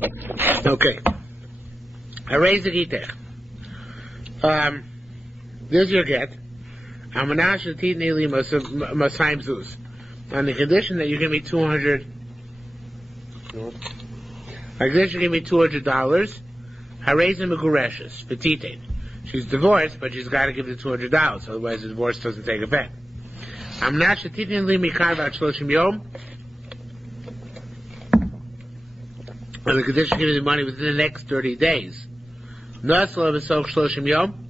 Okay. Hareza Gittin. This you get. Amanash Titni Li Masayim Zuz. On the condition that you give me $200. I guess you give me $200. Hareza Megureshes Petitin. She's divorced, but she's got to give the $200. Otherwise, the divorce doesn't take effect. Amanash Titni Li Mikar Vat Shloshim Yom. On the condition give me the money within the next 30 days. Nasla V'Soch Shloshim Yom.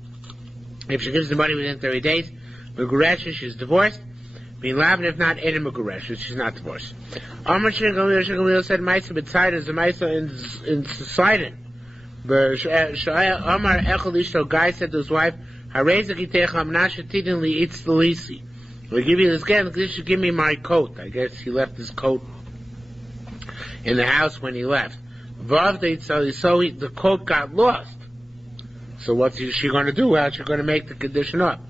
If she gives the money within 30 days, Megureshes, she's divorced. Being Lavin, if not, Eden Megureshes, she's not divorced. Amar Shingamil said, Maisa B'Tzayda is a Maisa in Sidon. Amar Echel Ishto, guy said to his wife, Hareza Gitecha Amnasha Tidin Li Itz Lisi. We'll give you this again, this should give me my coat. I guess he left his coat in the house when he left. So the coat got lost. So what's she going to do? How's she going to make the condition up?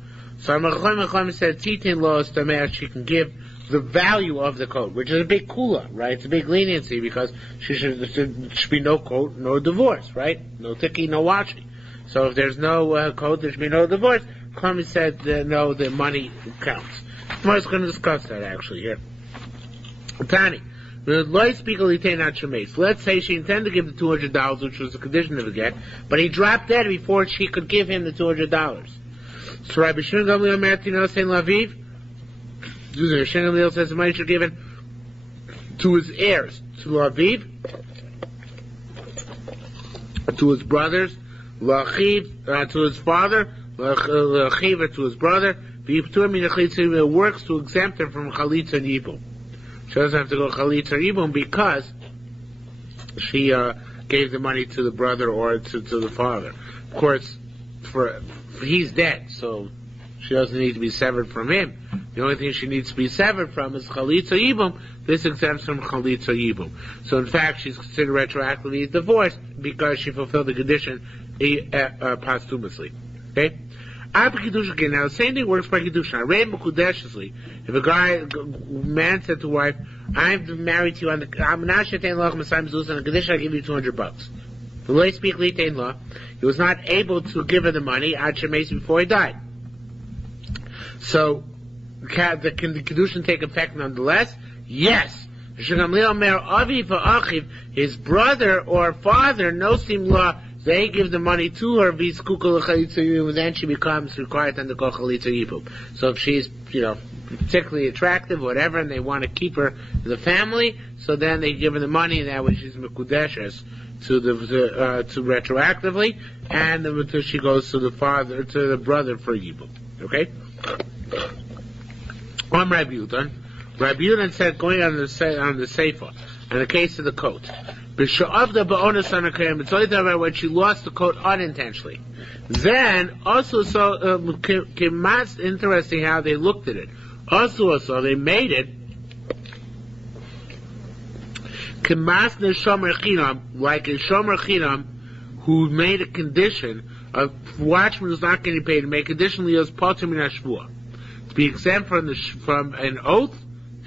So Amachim said, Titin lost the mayor, she can give the value of the coat, which is a big kula, right? It's a big leniency because there should be no coat, no divorce, right? No tiki, no washi. So if there's no coat, there should be no divorce. Klami said, no, the money counts. Tomorrow's going to discuss that actually here. Tani. Let's say she intended to give the $200, which was the condition of the get, but he dropped dead before she could give him the $200. So Rabbi Shimon Gamliel Martino Saint Laviv, Rabbi Shimon Gamliel says the money should be given to his heirs, to Laviv, to his brothers, Lachiv, to his father, Lachiv, to his brother. It works to exempt him from Chalitza and Yibum. She doesn't have to go Chalitza or Yibum because she gave the money to the brother or to the father. Of course, he's dead, so she doesn't need to be severed from him. The only thing she needs to be severed from is Chalitza Yibum. This exempts from Chalitza Yibum. So in fact, she's considered retroactively divorced because she fulfilled the condition posthumously. Okay? Now the same thing works by Kedushin. If a man said to wife, I'm married to you on the condition I give you $200. The lawyer speak litain law. He was not able to give her the money before he died. So, can the Kedushin take effect nonetheless? Yes. His brother or father, nosim law, they give the money to her, and then she becomes required to undergo chalitza yibum. So if she's, particularly attractive, whatever, and they want to keep her in the family, so then they give her the money, and that way she's mekudeshes to retroactively, and until she goes to the brother for yibum. Okay. Rabbi Yudan said, going on the sefer, in the case of the coat, it's only when she lost the coat unintentionally. Then, also, interesting how they looked at it. Also, they made it like a shomer chinam who made a condition of watchman who's not getting paid to make conditionally as potem min hashvua, to be exempt from an oath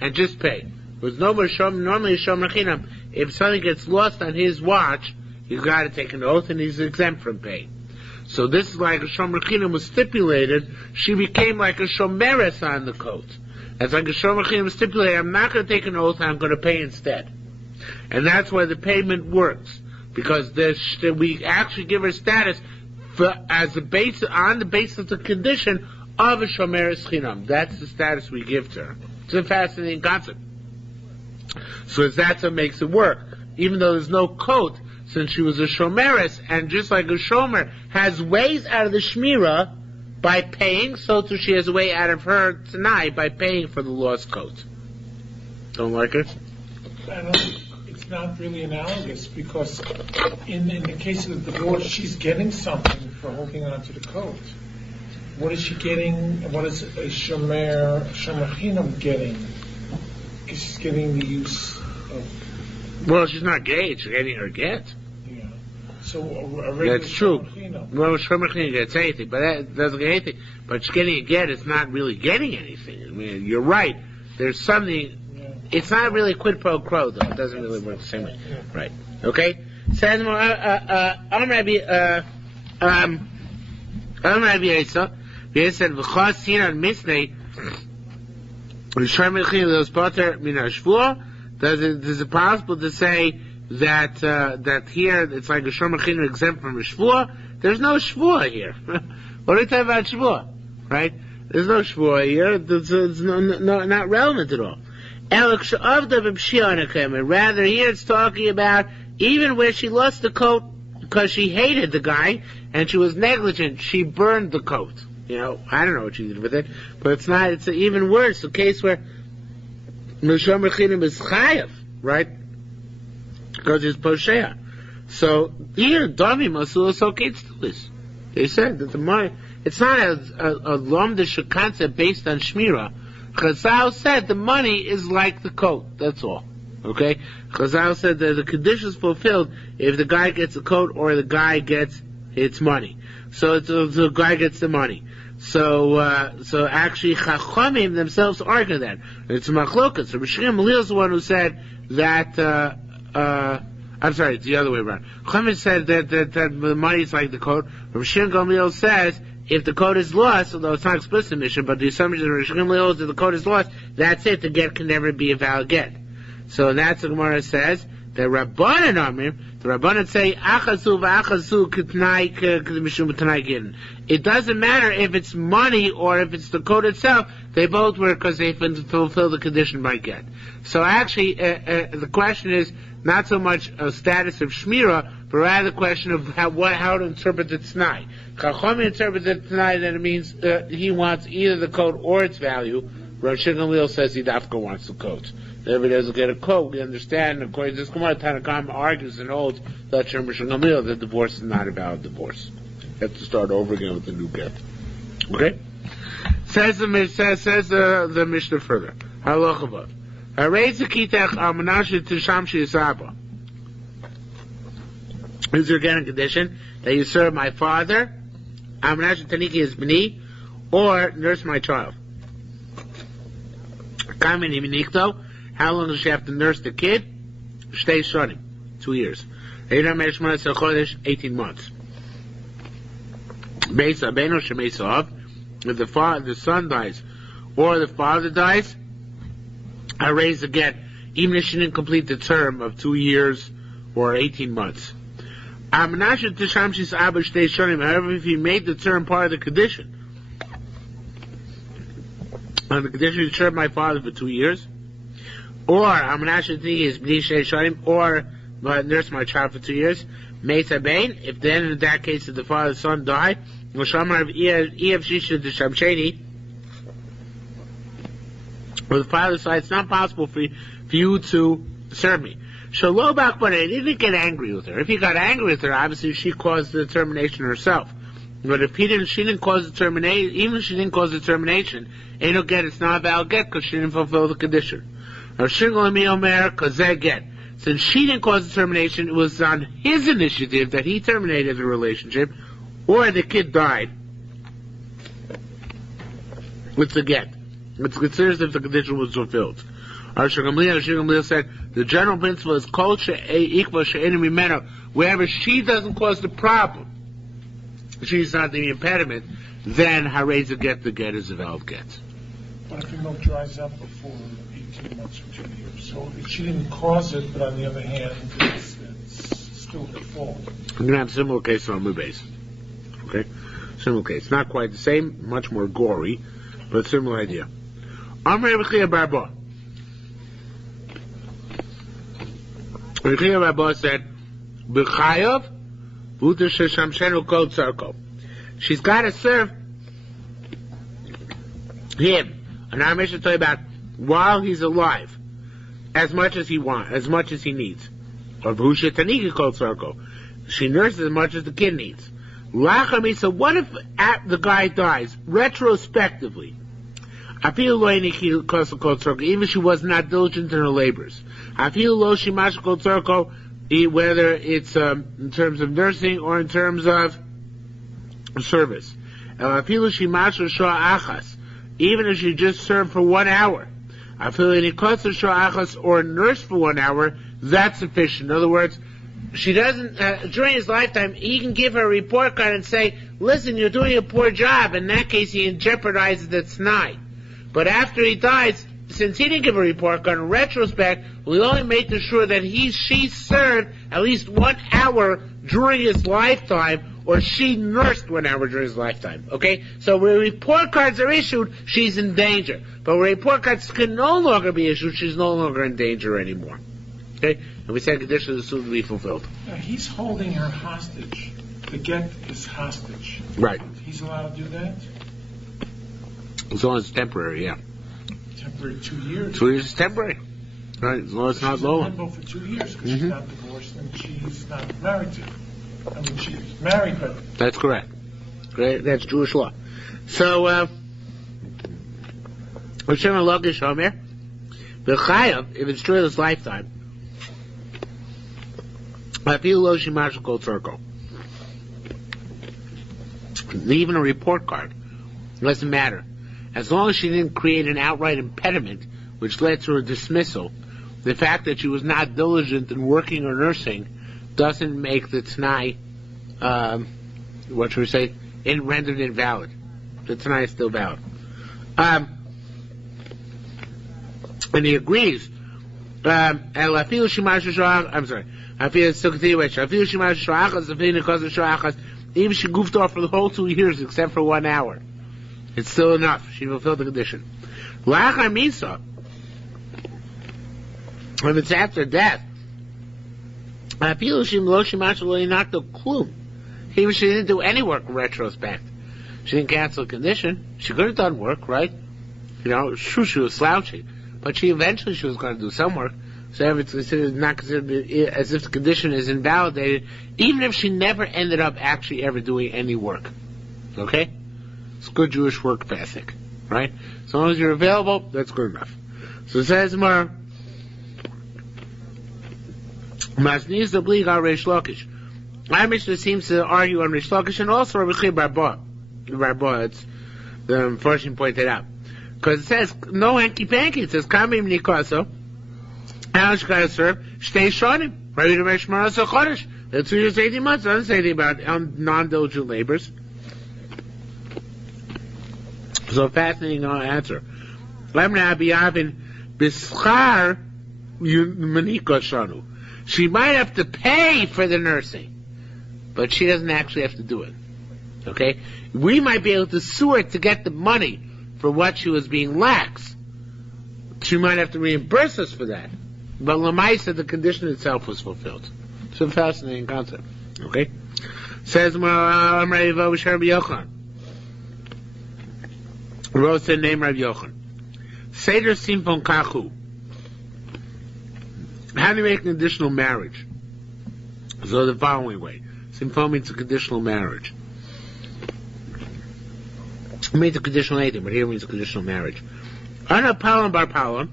and just pay. There's no more normally a shomer chinam. If something gets lost on his watch, he's got to take an oath and he's exempt from pay. So this is like a shomer chinam was stipulated. She became like a shomeres on the coat. It's like a shomer chinam was stipulated. I'm not going to take an oath. I'm going to pay instead. And that's why the payment works, because we actually give her status on the basis of the condition of a shomeres chinam. That's the status we give to her. It's a fascinating concept. So that's what makes it work. Even though there's no coat, since she was a shomeres, and just like a shomer has ways out of the shmira by paying, so too she has a way out of her tonight by paying for the lost coat. Don't like it? It's not really analogous, because in the case of the divorce, she's getting something for holding on to the coat. What is she getting? What is a shomer chinam getting? She's getting the use of... Well, she's not gay, she's getting her get. Yeah. So a regular that's true. Well, shomer chinam gets anything, but that doesn't get anything. But she's getting a get, it's not really getting anything. I mean, you're right. There's something... Yeah. It's not really quid pro quo, though. It doesn't really work the same way. Yeah. Right. Okay? Says more. Rabbi Yisa. He said, "V'chas sinan misnei." Yerushalmi Gittin was potter min hashvua. Is it possible to say that that here it's like a Yerushalmi Gittin exempt from a shvua? There's no shvua here. What are you talking about shvua? Right? There's no shvua here. It's not relevant at all. Rather, here it's talking about even where she lost the coat because she hated the guy and she was negligent. She burned the coat. You know, I don't know what she did with it, but it's not. It's even worse. The case where Yerushalmi Gittin is chayav, right? Because it's poshea. So here, Dami Masul so kids do this. They said that the money. It's not a lomdish concept based on shmira. Chazal said the money is like the coat. That's all. Okay? Chazal said that the condition is fulfilled if the guy gets a coat or the guy gets its money. So the guy gets the money. So actually Chachamim themselves argue that. It's machlokas. So Rabbi Gamliel is the one who said that, I'm sorry, it's the other way around. Chachamim said that the money is like the coat. Rabbi Gamliel says if the coat is lost, although it's not explicit mission, but the assumption of Rabbi Gamliel is that the coat is lost, that's it. The get can never be a valid get. So that's what the Gemara says. The Rabbanan Amrim, the Rabbanan say, Achazu v'achazu k'tnai k'mishum k'tnai gittin. It doesn't matter if it's money or if it's the coat itself, they both work because they fulfill the condition by get. So actually, the question is not so much a status of shmira, but rather the question of how to interpret the t'nai. Chachamim interprets the t'nai that it means he wants either the coat or its value. Rav Gamliel says he dafka wants the coat. If he doesn't get a coat, we understand, according to this Gemara, Tanakam argues and holds that Rav Gamliel that divorce is not a valid divorce. You have to start over again with a new get. Okay? Says the Mishnah further. Halachavav. Is there again a condition that you serve my father, Amanash Taniki is b'ni, or nurse my child? How long does she have to nurse the kid? Shtei shonim, 2 years. 18 months. If the son dies or the father dies, I raise the get, even if she didn't complete the term of 2 years or 18 months. However, if he made the term part of the condition, on the condition to serve my father for 2 years, or or nurse my child for 2 years, if then in that case if the father's son died, or the father said it's not possible for you to serve me. But he didn't get angry with her. If he got angry with her, obviously she caused the termination herself. But if she didn't cause the termination, even if she didn't cause the termination, it's not a valid get because she didn't fulfill the condition. Since she didn't cause the termination, it was on his initiative that he terminated the relationship, or the kid died. It's a get. It's considered if the condition was fulfilled. Gamliel said the general principle is wherever she doesn't cause the problem, she's not the impediment, then Harei the get is a valid get. But if the milk dries up before 18 months or 2 years, so if she didn't cause it, but on the other hand, it's still her fault. I'm going to have a similar case on my base. Okay? Similar case. Not quite the same, much more gory, but similar idea. Amr Rebbe Barba. Rebbe Barba said, B'chayav v'uter sheshamshenu kol tzarko. She's got to serve him. And I'm going to tell you about while he's alive, as much as he wants, as much as he needs. Or v'usha taniki kol tzarko. She nurses as much as the kid needs. So what if the guy dies retrospectively? Even if she was not diligent in her labors. Whether it's in terms of nursing or in terms of service. Even if she just served for 1 hour. Or nursed for 1 hour, that's sufficient. In other words, she doesn't, during his lifetime, he can give her a report card and say, listen, you're doing a poor job. In that case, he jeopardizes the t'nai. But after he dies, since he didn't give a report card, in retrospect, we only make sure that she served at least 1 hour during his lifetime, or she nursed 1 hour during his lifetime. Okay? So where report cards are issued, she's in danger. But where report cards can no longer be issued, she's no longer in danger anymore. Okay? And we said conditions are soon to be fulfilled. Now, he's holding her hostage. The get is hostage. Right. He's allowed to do that? As long as it's temporary, yeah. Temporary 2 years? 2 years is temporary. Right, as long as it's not low. She's in limbo for 2 years because she's not divorced and she's not married to him. I mean, she's married, but... That's correct. Great. That's Jewish law. So, Hashem HaLogish Omer, the Chayav, if it's true his lifetime, Afilu Lo Shimash Kol Tzorko. Even a report card doesn't matter. As long as she didn't create an outright impediment which led to her dismissal, the fact that she was not diligent in working or nursing doesn't make the t'nai, rendered invalid. The t'nai is still valid. And he agrees. I'm sorry. Even she goofed off for the whole 2 years except for 1 hour. It's still enough. She fulfilled the condition. Lachar Misa, if it's after death, even she didn't do any work in retrospect. She didn't cancel a condition. She could have done work, right? She was slouching. But she was going to do some work. So if it's not considered as if the condition is invalidated, even if she never ended up actually ever doing any work. Okay? It's good Jewish work ethic, right? As long as you're available, that's good enough. So it says more, Masniz the Bliga Reish Lakish. Our Mishnah seems to argue on Reish Lakish and also Rabbi Chia Barba. It's the unfortunate pointed out. Because it says, no hanky-panky. It says, Kamim Nikaso. How she got to serve? Shtei Shonim. Ready to make Shmara Chodesh. That's 2 years, 18 months. It doesn't say anything about non-diligent labors. So fascinating answer. She might have to pay for the nursing, but she doesn't actually have to do it. Okay? We might be able to sue her to get the money for what she was being lax. She might have to reimburse us for that. But Lamaisa, the condition itself was fulfilled. It's a fascinating concept. Okay? Says Rabbi Yochanan. Wrote the name Rabbi Yochanan. Seder Simfon Kachu. How do you make a conditional marriage? So the following way. Simfon means a conditional marriage. It means a conditional anything, but here it means a conditional marriage. Ana Palon Bar Palon.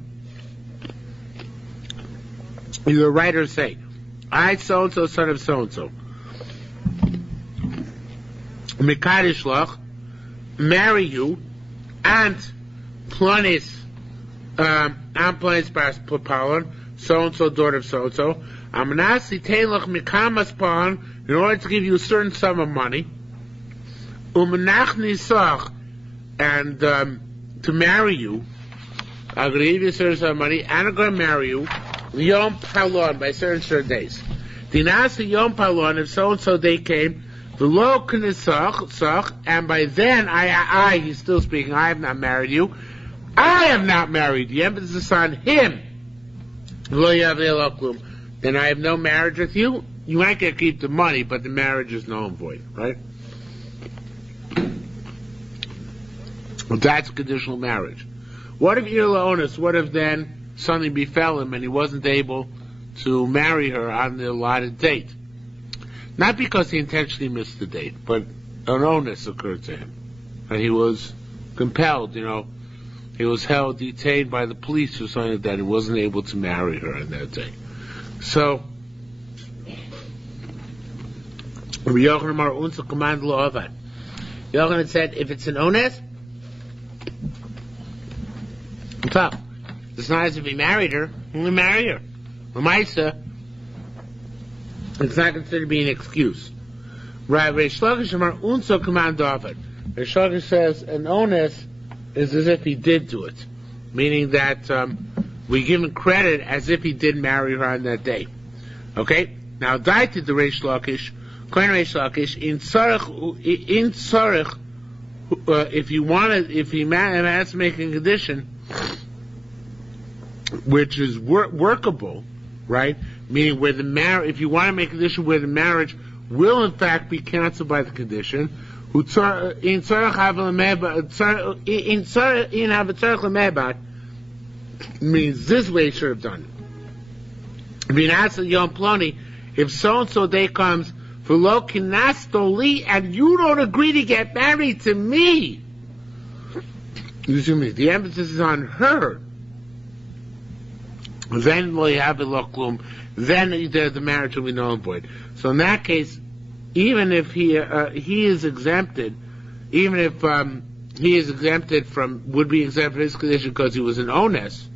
The writers say, I so-and-so, son of so-and-so. Mikadishlach, marry you, and Planis, Planis Bar Palon, so-and-so, daughter of so-and-so. Amanasi Taylach Mikamas Palon, in order to give you a certain sum of money. Umanach Nisach, and to marry you. I'm going to give you a certain sum of money, and I'm going to marry you. Yom Palon, by certain days. Dinasi Yom Palon, if so-and-so day came, the lo k'nisach, and by then, he's still speaking, I have not married you. I have not married you. Emphasis on him. Lo yavel klum. Then I have no marriage with you. You might get to keep the money, but the marriage is null and void, right? Well, that's conditional marriage. What if Irlaonis? What if then something befell him and he wasn't able to marry her on the allotted date? Not because he intentionally missed the date, but an onus occurred to him. And he was compelled, he was held, detained by the police or something like that. He wasn't able to marry her on that day. So, Yochanan said, if it's an onus, tough. It's not as if he married her. Only marry her. Lamaisa, It's not considered to be an excuse. Right? Reish Lakish Amar Unso Command David. Reish Lakish says an onus is as if he did do it, meaning that we give him credit as if he did marry her on that day. Okay? Now, Daiti the Reish Lakish, Kohen Reish Lakish, in Tzarech, if he has to make a condition which is workable, right? Meaning where if you want to make a condition where the marriage will in fact be canceled by the condition, means this way it should have done. If so-and-so day comes, and you don't agree to get married to me, the emphasis is on her, then the marriage will be null and void. So in that case, even if he is exempted, even if he is exempted would be exempt from his condition because he was an onus,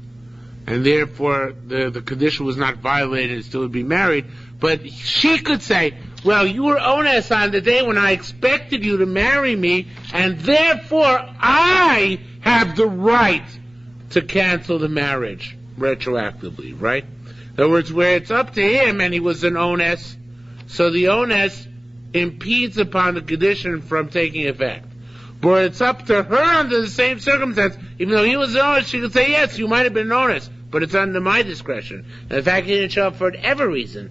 and therefore the condition was not violated and still would be married, but she could say, well, you were onus on the day when I expected you to marry me, and therefore I have the right to cancel the marriage retroactively, right? In other words, where it's up to him and he was an onus, so the onus impedes upon the condition from taking effect. But it's up to her under the same circumstance. Even though he was an onus, she could say, yes, you might have been an onus, but it's under my discretion. And the fact he didn't show up for whatever reason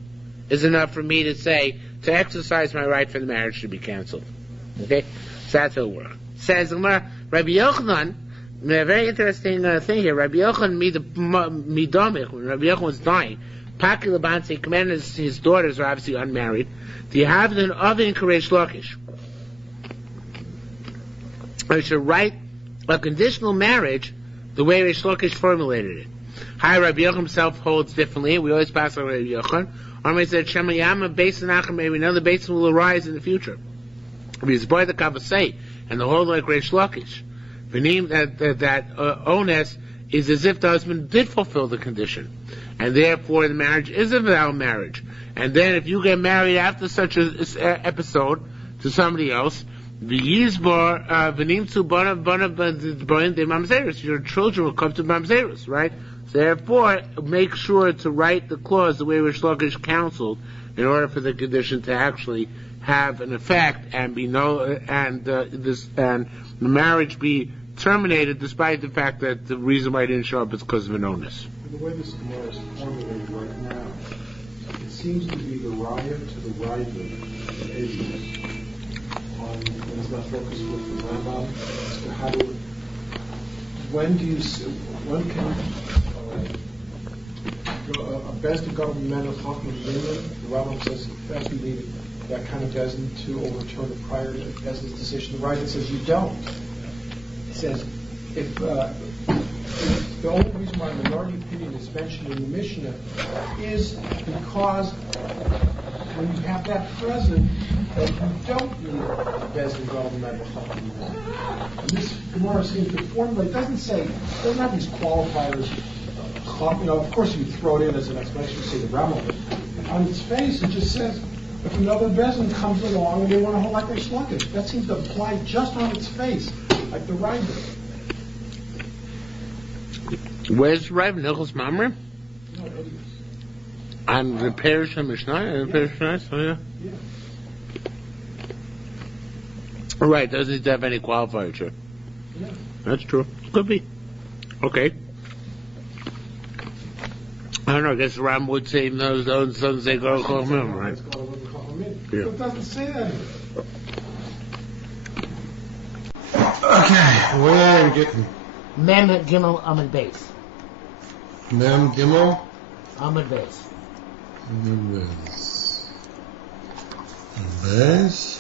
is enough for me to say, to exercise my right for the marriage to be canceled. Okay? So that's how it works. Says Rabbi Yochanan, a very interesting thing here. Rabbi Yochanan Midomich, when Rabbi Yochanan was dying, Paki Labansi commanded his daughters are obviously unmarried. Do you have an oven Reish Lakish? I should write a conditional marriage the way Reish Lakish formulated it. Hi, Rabbi Yochanan himself holds differently. We always pass on Rabbi Yochanan. Armei said, Shemayama Beis Nachem, maybe another Beis will arise in the future. Because boy the Kavasei, and the whole like Reish Lakish. That onus is as if the husband did fulfill the condition, and therefore the marriage is a valid marriage. And then if you get married after such an episode to somebody else, your children will come to mamzerus, right? So therefore, make sure to write the clause the way Reish Lakish counseled, in order for the condition to actually have an effect and be and the marriage be terminated, despite the fact that the reason why it didn't show up is because of an onus. The way this Gemara is formulated right now, it seems to be the raya to the rider of Ages. And it's not focused with the Rambam as to how to. When can a Bezdin governmental chacham in Vilna? The Rambam says that you need that kind of Bezdin to overturn the prior Bezdin's decision. The writer says you don't. It says if the only reason why minority opinion is mentioned in the Mishnah is because when you have that present, that you don't need Bezdin governmental chacham. And this Gemara seems to formulate. It doesn't have these qualifiers. Of course, you throw it in as an explanation to say the Rambam. On its face, it just says if another Bezdin comes along and they want to hold like Reish Lakish, that seems to apply just on its face, like the rider. Where's the Rav Nicholas Mamre? No, it is. On the Parish of Mishnah? Yeah. Right, doesn't it have any qualifier, sure. Yeah. That's true. Could be. Okay. I don't know, I guess Ram would say those doesn't say go call him, right? Yeah. It doesn't say that. Okay, where are we getting? Mem Gimel Amud Beis. Mem Gimel? Amud Beis. Beis.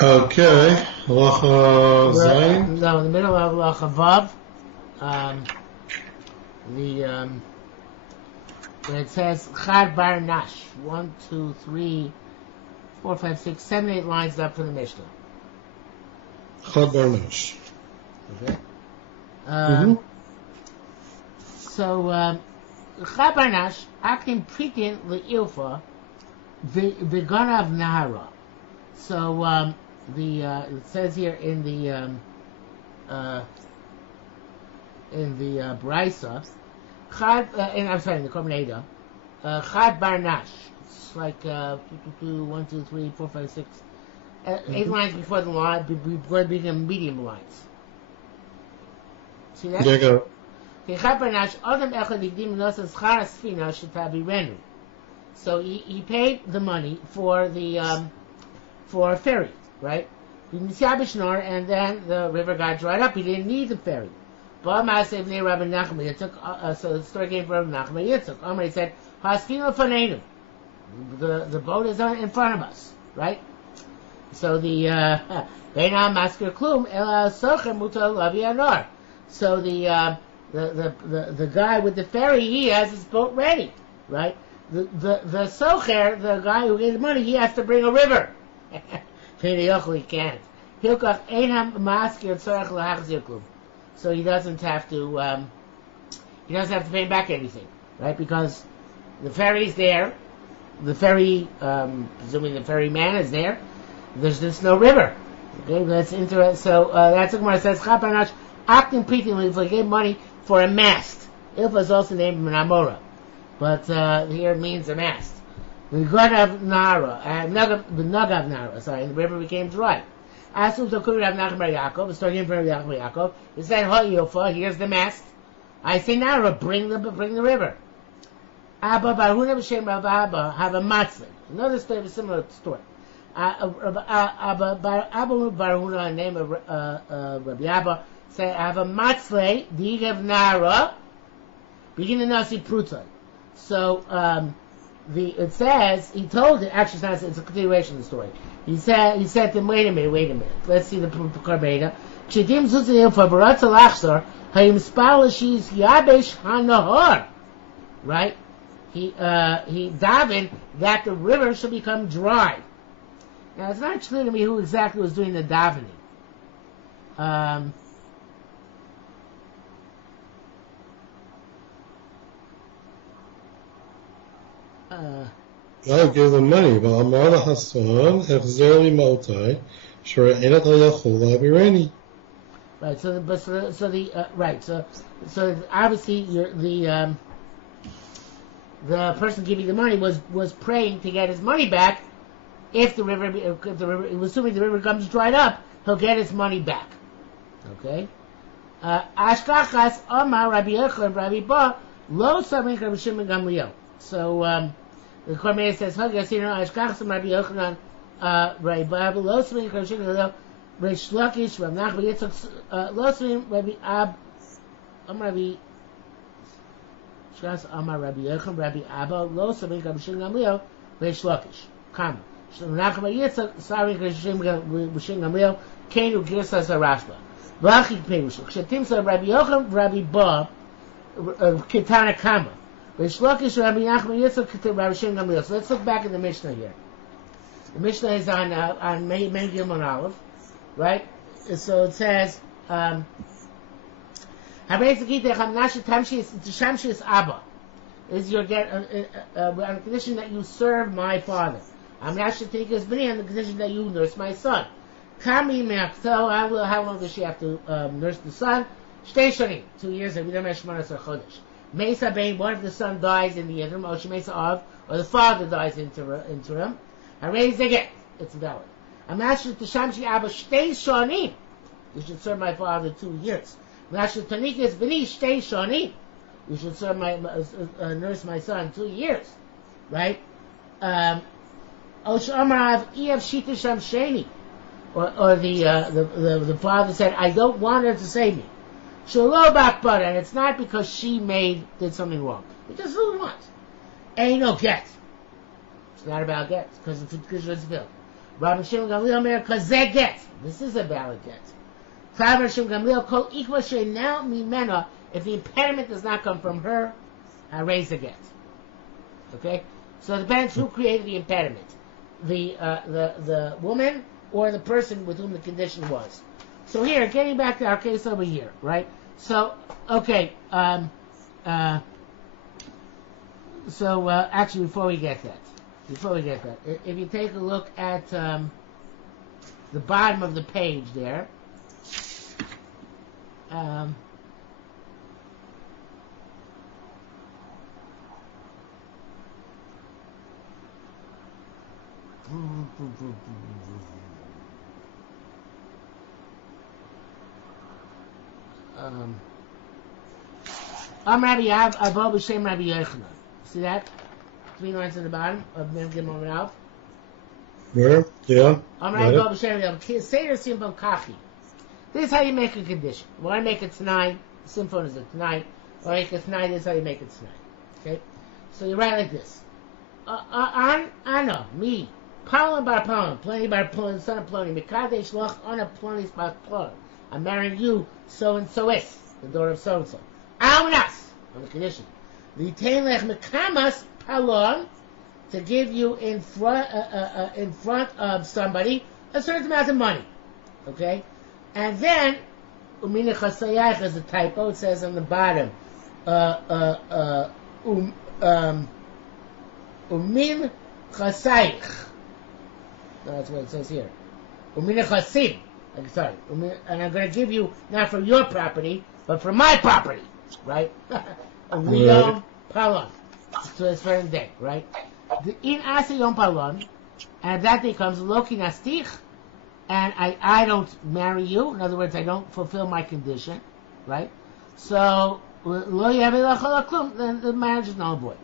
Okay, Halacha Zayin. No, in the middle of Halacha Vav, when it says Chad Bar Nash, 1, 2, 3, 4, 5, 6, 7, 8 lines up from the Mishnah. Chad Barnash. Okay. So, Chabarnash, Akim Pritin Le'ilfa, V'ganav Nahara. So, it says here in the Brisa, in the Korban Chad Barnash. It's like 1, 2, 3, 4, 5, 6, 8 lines before the line, before the beginning of medium lines. See that? Yeah, go. So he paid the money for the for a ferry, right? And then the river got dried up. He didn't need the ferry. So the story came from Rabbi Nachman Yitzchak. He said, the boat is in front of us, right? So the so the guy with the ferry, he has his boat ready, right? The socher, the guy who gave the money, he has to bring a river. He can't. So he doesn't have to pay back anything, right? Because the ferry's there, the ferry, presuming the ferryman is there. There's just no river. Okay, that's interesting. So that's what Gemara says. Chapanash acting pretingly if they gave money for a mast. Ilfa is also named Menamora, but here it means a mast. The Nagav Nara, the Nagav Nara. Sorry, the river became dry. Asu Zakuri Rav Nachman Bar Yaakov. Starting from Rav Nachman Bar Yaakov. It said, "Ha Ilfa, here's the mast." I say, "Nara, bring the river." Abba Barhuna b'Shem Rav Abba have a matzah. Another story, a similar story. Abba Barhuna, name of Rabbi Abba, say, I have a matzle, digav nara, begin to nasi prutai. So, it says, he told it, actually it's a continuation of the story. He said to him, wait a minute. Let's see the Karbeda. Chedim zuzim for baratza lachsar, hayim spalashis yabesh hanahor. Right? He davened that the river should become dry. Now, it's not clear to me who exactly was doing the davening. I'll give them money, but Amar Hassan, Hechzer li Maltai, Shura Enat Hayachol Abirani. Right, so obviously the person giving the money was praying to get his money back. If the river, assuming the river becomes dried up, he'll get his money back. Okay. Ashkachas Amar Rabbi Yochanan Rabbi Ba Lo Samich Rabbi Shimon Gamliel. So the Korban says, Ashkachas Rabbi Yochanan Rabbi Ba Lo Samich Rabbi Shimon Gamliel Reish Lakish Rabbi Nachman Yitzchak Lo Samich Rabbi Ab Rabbi Ashkachas Amar Rabbi Yochanan Rabbi Abba Lo Samich Rabbi Shimon Gamliel Reish Lakish. Come. Nachman Yitzchak Samich Rabbi Shimon Gamliel Kenu Girsas Arashba. V'achik Perush. Kshatim sa Rabbi Yochanan Rabbi Ba Ketana Kama. Reish Lakish Rabbi Nachman Yitzchak Rabbi Shimon Gamliel. So let's look back at the Mishnah here. The Mishnah is on Megillah on Aleph, right? So it says, on is your get on the condition that you serve my father. I'm not sure take his bini on the condition that you nurse my son. Kami me'achto, how long does she have to nurse the son? Shtei shanim, 2 years. If you don't have shmona chodesh. Meisa bein, what if the son dies in the interim? Or shmeisa av, or the father dies interim? I raise the get. It's valid. I'm not sure to shamshi abba shtei shanim. You should serve my father 2 years. I'm not sure tanikis bini shtei shanim. You should serve nurse my son 2 years, right? Or the father said, I don't want her to save me. And it's not because she did something wrong. It just really wants. Ain't no get. It's not about get, because it's Kishra's bill. Rabbi Shimon Gamliel Mer, because they get. This is a valid get. Rabbi Shimon Gamliel kol ikva she'nal mimena. If the impediment does not come from her, I raise the get. Okay? So it depends who created the impediment. The woman or the person with whom the condition was. So here, getting back to our case over here, right? So, okay, Actually, before we get that, if you take a look at the bottom of the page there, Rabbi Yav, Abo b'Shem Rabbi Yochanan. See that? 3 lines in the bottom of Mem Gimel Rav. Where? Yeah. Rabbi Abo b'Shem Rabbi Yochanan. Seder Simfon Kachi. This is how you make a condition. When I make it tonight, Simfon is it tonight. When I make it tonight, this is how you make it tonight. Okay? So you write like this. Ano, me, Palon bar Palon, Pliny bar Plony, son of Plony, Mikadesh loch on a Plony's bar Plon. I'm marrying you, so and so is, the daughter of so and so. Almanas, on the condition. Litain lech mekamas Palon, to give you in front of somebody a certain amount of money. Okay? And then, Umina Chasayach is a typo, it says on the bottom, Umin Chasayich. That's what it says here. Umin Chasim. Sorry. And I'm going to give you, not for your property, but for my property. Right? We own Palon. So it's for the day, right? In Asa Yom Palon, and that becomes Loki Nastich, and I don't marry you. In other words, I don't fulfill my condition. Right? So, then the marriage is null and void.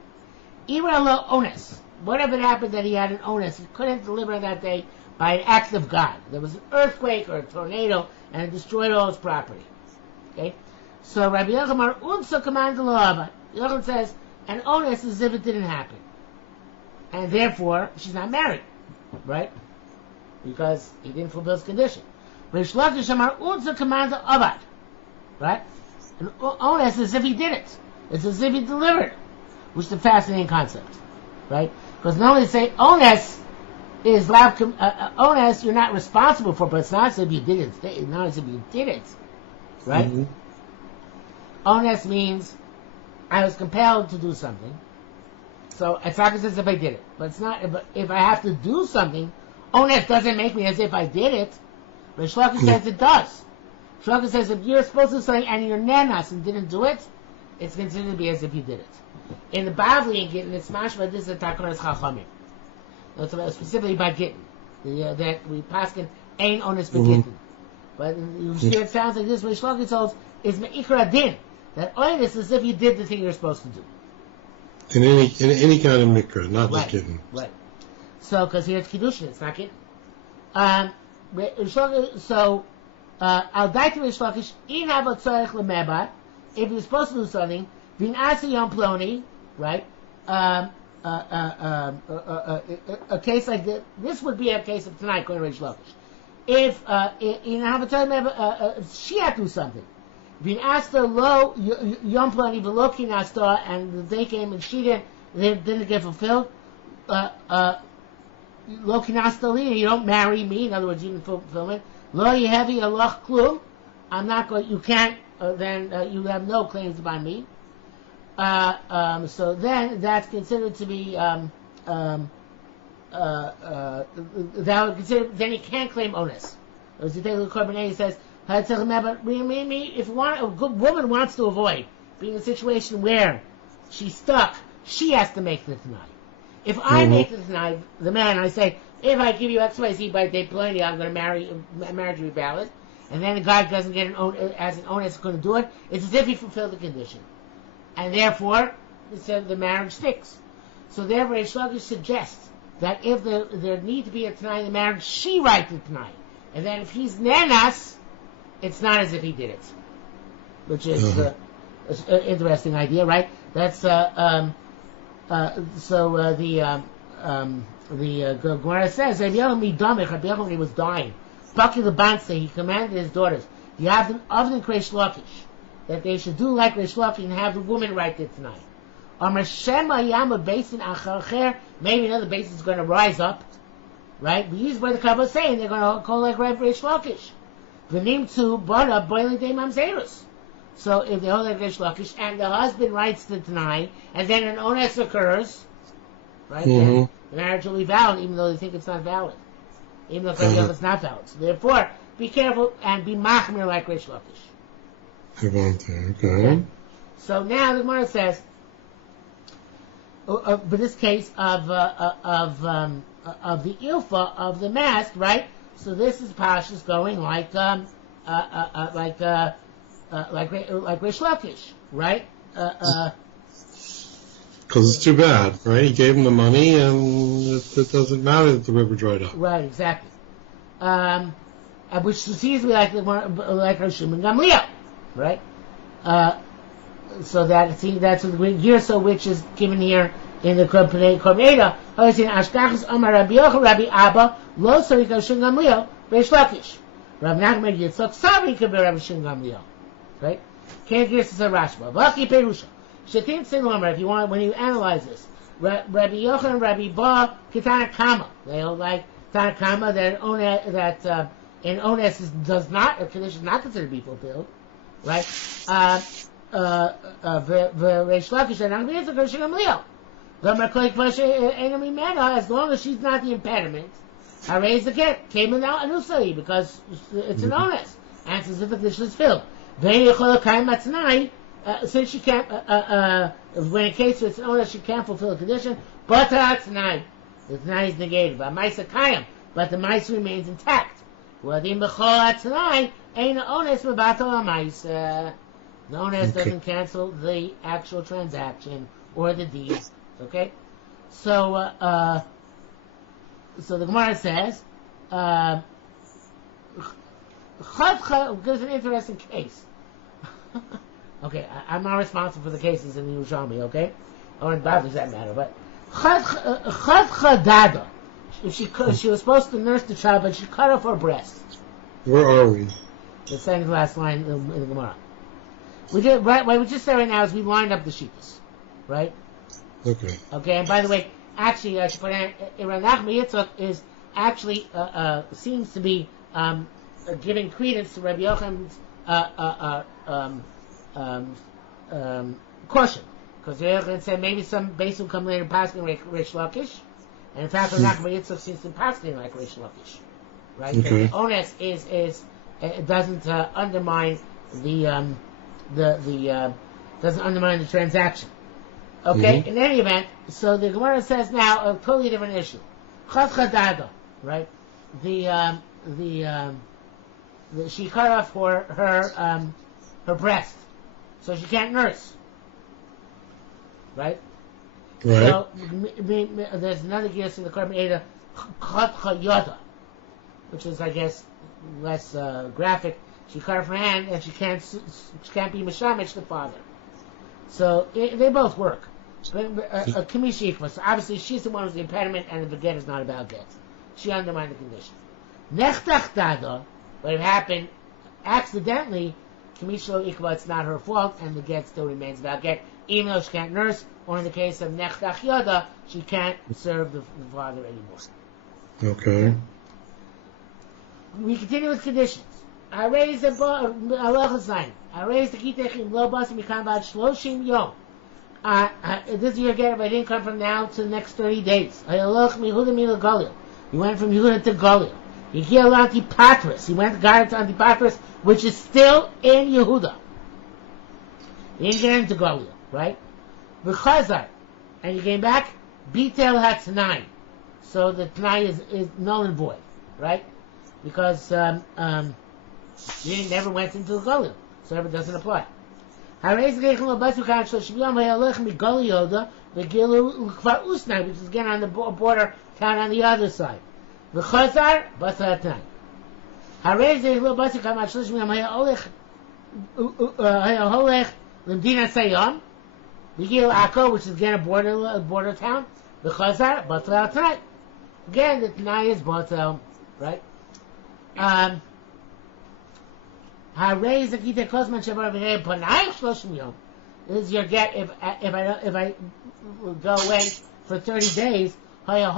Even a onus. What if it happened that he had an onus? He couldn't deliver that day by an act of God. There was an earthquake or a tornado, and it destroyed all his property. Okay? So Rabbi Yochanan unsa command the Yochanan says an onus is as if it didn't happen, and therefore she's not married, right? Because he didn't fulfill his condition. Rish Lakish Amar unsa command the avad, right? An onus is as if he did it. It's as if he delivered, which is a fascinating concept, right? Because not only say onus is onus you're not responsible for, but it's not as if you did it. It's not as if you did it, right? Mm-hmm. Onus means I was compelled to do something, so it's not as if I did it. But it's not. But if I have to do something, onus doesn't make me as if I did it. But Shloka says it does. Shloka says if you're supposed to do something and you're nanas and didn't do it, it's considered to be as if you did it. In the Bavli in Gittin, it's mashma. This is a takonas chachamim. That's specifically by Gittin. That we paskin ain onus begittin. But you see, it sounds like this. What Shloka tells is meikra din. That onus is as if you did the thing you're supposed to do. In any kind of mikra, not just Gittin. Right. So, because here it's kiddushin, it's not Gittin. So, al daiti Shlokish in havot tzarich lemeba. If you're supposed to do something, v'in asi yom ploni, right? A case like this would be a case of tonight, according to Rish Lakish. If in havot tzarich she had to do something, v'in asta lo yom ploni v'lo kinasta, and the day came and she didn't get fulfilled. Lo kinasta li, you don't marry me. In other words, you didn't fulfill it. Lo yehevi alach klum. I'm not going. You can't. Then you have no claims by me. So then that's considered to be that would consider. Then he can't claim onus. As you take the Korbanei, he says, if a good woman wants to avoid being in a situation where she's stuck, she has to make the Tanai. If I make the Tanai, the man, I say, if I give you X, Y, Z by day plenty, I'm going to marriage will be valid. And then the guy doesn't get an onus going to do it. It's as if he fulfilled the condition, and therefore the marriage sticks. So therefore, Reish Lakish suggests that if there need to be a Tanai in the marriage, she writes the Tanai, and then if he's nanas, it's not as if he did it, which is an interesting idea, right? That's the Gemara says Rabbi Yochanan was dying. Baki the Banse, he commanded his daughters, you have them often Reish Lakish, that they should do like Reish Lakish and have the woman write it tonight. Maybe another basin is going to rise up, right? But here's where the Kabbalah is saying they're going to call like Reish Lakish. V'nim to bada boiling day mamzerus. So if they hold like Rish Lakish, and the husband writes the Tanai, and then an ones occurs, right? Then the marriage will be valid, even though they think it's not valid, even though it's not valid. So therefore, be careful and be machmir like Rish Lakish. Okay. So now the Gemara says, but this case of the ilfa of the mast, right? So this is Pashas going like Rish Lakish, right? Because it's too bad, right? He gave him the money, and it doesn't matter that the river dried up. Right, exactly. Which seems to be like Yerushalmi Gamliel, right? So that's the Greek Girsa, which is given here in the Korbaneda. Ashkachas Amar Rabbi Yochanan Rabbi Abba Lo Sarik Yerushalmi Gamliel Rish Lakish. Rav Nachman Yitzchak Savi Kaber Yerushalmi Gamliel. Right? Can't Girsa says Rashba. Vaki Perusha. Shetin Silomer. If you want, when you analyze this, Rabbi Yochanan Rabbi Ba Kitana Kama. They hold like Tanakama that in Ones does not, a condition is not considered to be fulfilled, right? Reish Lakish and Anglia Gershon Gamliel. As long as she's not the impediment, I raise the get came in now Anusai because it's an Ones. And since the condition is filled. Since she can't, when in case it's an Ones, she can't fulfill the condition, but tonight. The Tanai is negated. But Maisa Kayam, but the Maisa remains intact. Well, the Mechol Tanai ain't an Ones Mabatal Maisa. The Ones doesn't cancel the actual transaction or the deed. Okay? So the Gemara says, gives an interesting case. Okay, I'm not responsible for the cases in the Yerushalmi, okay? Or in Bible, does that matter, but Chadchadada. If she was supposed to nurse the child, but she cut off her breast. Where are we? The second to last line in the Gemara. We did right. What we just said right now is we lined up the sheetas, right? Okay. Okay. And by the way, actually, I should put in Rav Nachman Yitzchak is actually seems to be giving credence to Rabbi Yochanan's caution. Because Yochanan said maybe some base will come later passing like Rish Lakish, and in fact, Rav Nachman Yitzchak seems to be passing like Rish Lakish, right? Okay. The onus is it doesn't undermine the doesn't undermine the transaction. Okay. In any event, so the Gemara says now a totally different issue. Chadchadada, right? She cut off her breast, so she can't nurse. Right? So there's another guess in the Korbaneda, Chadchayada, which is, I guess, less graphic. She cut off her hand, and she can't be mishamish the father. So they both work. But Kamishi Ikma, so obviously she's the one who's the impediment, and the get is not about get. She undermined the condition. Nechtach Dada, what happened accidentally, Kamisho Ikma, it's not her fault, and the get still remains about get, even though she can't nurse, or in the case of Nechtach Yada, she can't serve the father anymore. Okay. We continue with conditions. I raised the Kitech low bus and become about Shloshim Yom. This year again, if I didn't come from now to the next 30 days. He went from Yehuda to Galil. He got Antipatris. He got to Antipatris, which is still in Yehuda. He didn't get into Galil, right? V'chazar, and he came back. Bitel Hatznai. So the Tnai is null and void, right? Because he never went into Galil, so it doesn't apply. Which is again on the border town on the other side. V'chazar b'saratnai. Limdina Sayam. Vigil Akko, which is again a border town. V'chazar b'saratnai. Again, the Tanai is Batel, right? This is your get if I go away for 30 days. Even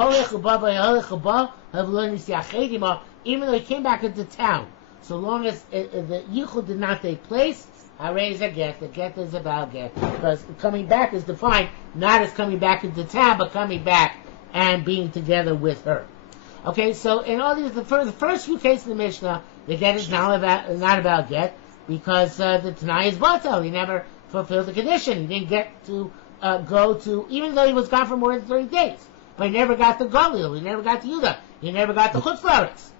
though he came back into town, So long as the yichud did not take place, Harei is a get. The get is a val get, because coming back is defined not as coming back into town, but coming back and being together with her. Okay, so in all these, the first few cases of the Mishnah, the get is not about get, because the Tanai is batel. He never fulfilled the condition. He didn't get to go to, even though he was gone for more than 30 days. But he never got to Galil. He never got to Yudah. He never got to Chutz La'aretz.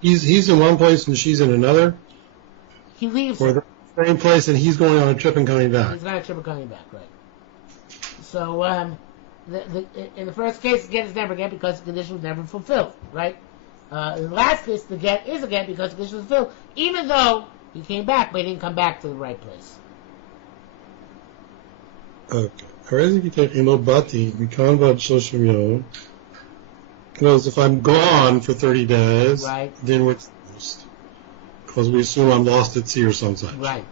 He's in one place and she's in another? He leaves. Or the same place and he's going on a trip and coming back? He's going on a trip and coming back, right. So, in the first case, the get is never a get because the condition was never fulfilled, right? In the last case, the get is a get because the condition was fulfilled, even though he came back, but he didn't come back to the right place. Okay. Because if I'm gone for 30 days, right, then we're lost. Because we assume I'm lost at sea or something. Right.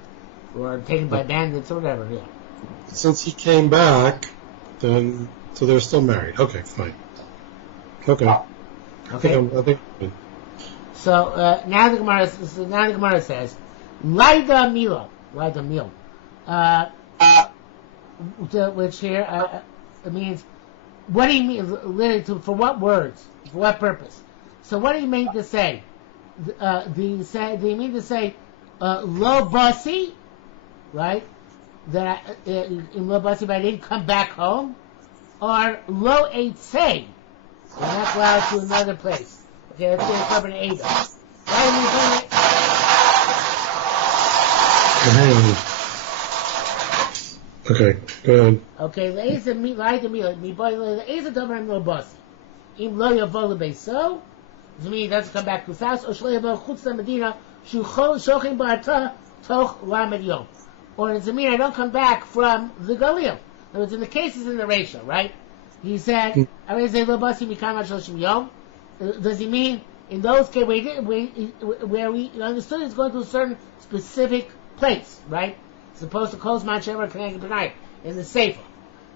Or taken by bandits or whatever, yeah. Since he came back, then, so they're still married. Okay, fine. Okay. Okay. I think so, now the Gemara says, Laida Milo, which here it means, what do you mean, literally, for what words, for what purpose? So what do you mean to say? Do you mean to say, lo basi, right? That in lo basi, but I didn't come back home? Or lo eitzei, I'm not allowed to another place. Okay, let's say it's covered in Ada. Why do you mean hang on. Okay, go ahead. Okay, le'eza mi boy le'eza domer lo basi. Im lo yavo lebeso, does mean he doesn't come back to his house, or shlo yavo chutz medina shu shochim ba'ata toch lamed yom. Or does it mean I don't come back from the Galil? In other words, in the cases in the ratio, right? He said, does he mean in those cases where we understood it's going to a certain specific place, right? Supposed to close Mount Shemer connected tonight in the Sefer.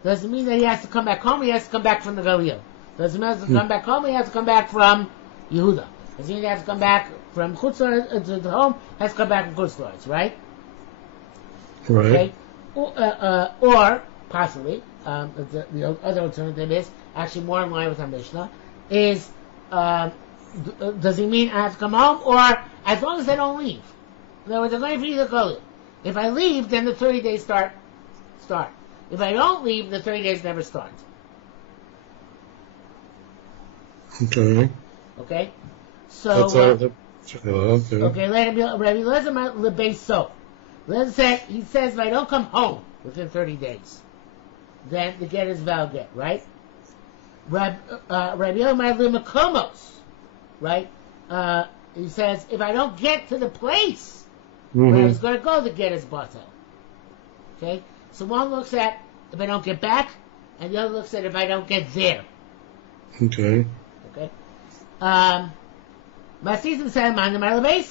Does it mean that he has to come back home? He has to come back from the Galil. Does it mean he has to come back home? He has to come back from Yehuda. Does it mean he has to come back from Chutz La'aretz to the home? He has to come back from Chutz La'aretz, right? Right. Okay? Or possibly, the other alternative is actually more in line with our Mishnah, is does he mean I have to come home, or as long as I don't leave? In other words, I'm going for either Galil. If I leave, then the 30 days start. If I don't leave, the 30 days never start. Okay. Okay? So, okay. Rabbi Elazar lebeso. Let's say he says if I don't come home within 30 days, then the get is val get, right? Rabbi Elazar lemekomos, right? He says if I don't get to the place where he's going to go, the get is batel. Okay? So one looks at if I don't get back, and the other looks at if I don't get there. Okay. Okay? Masisim said, "Man the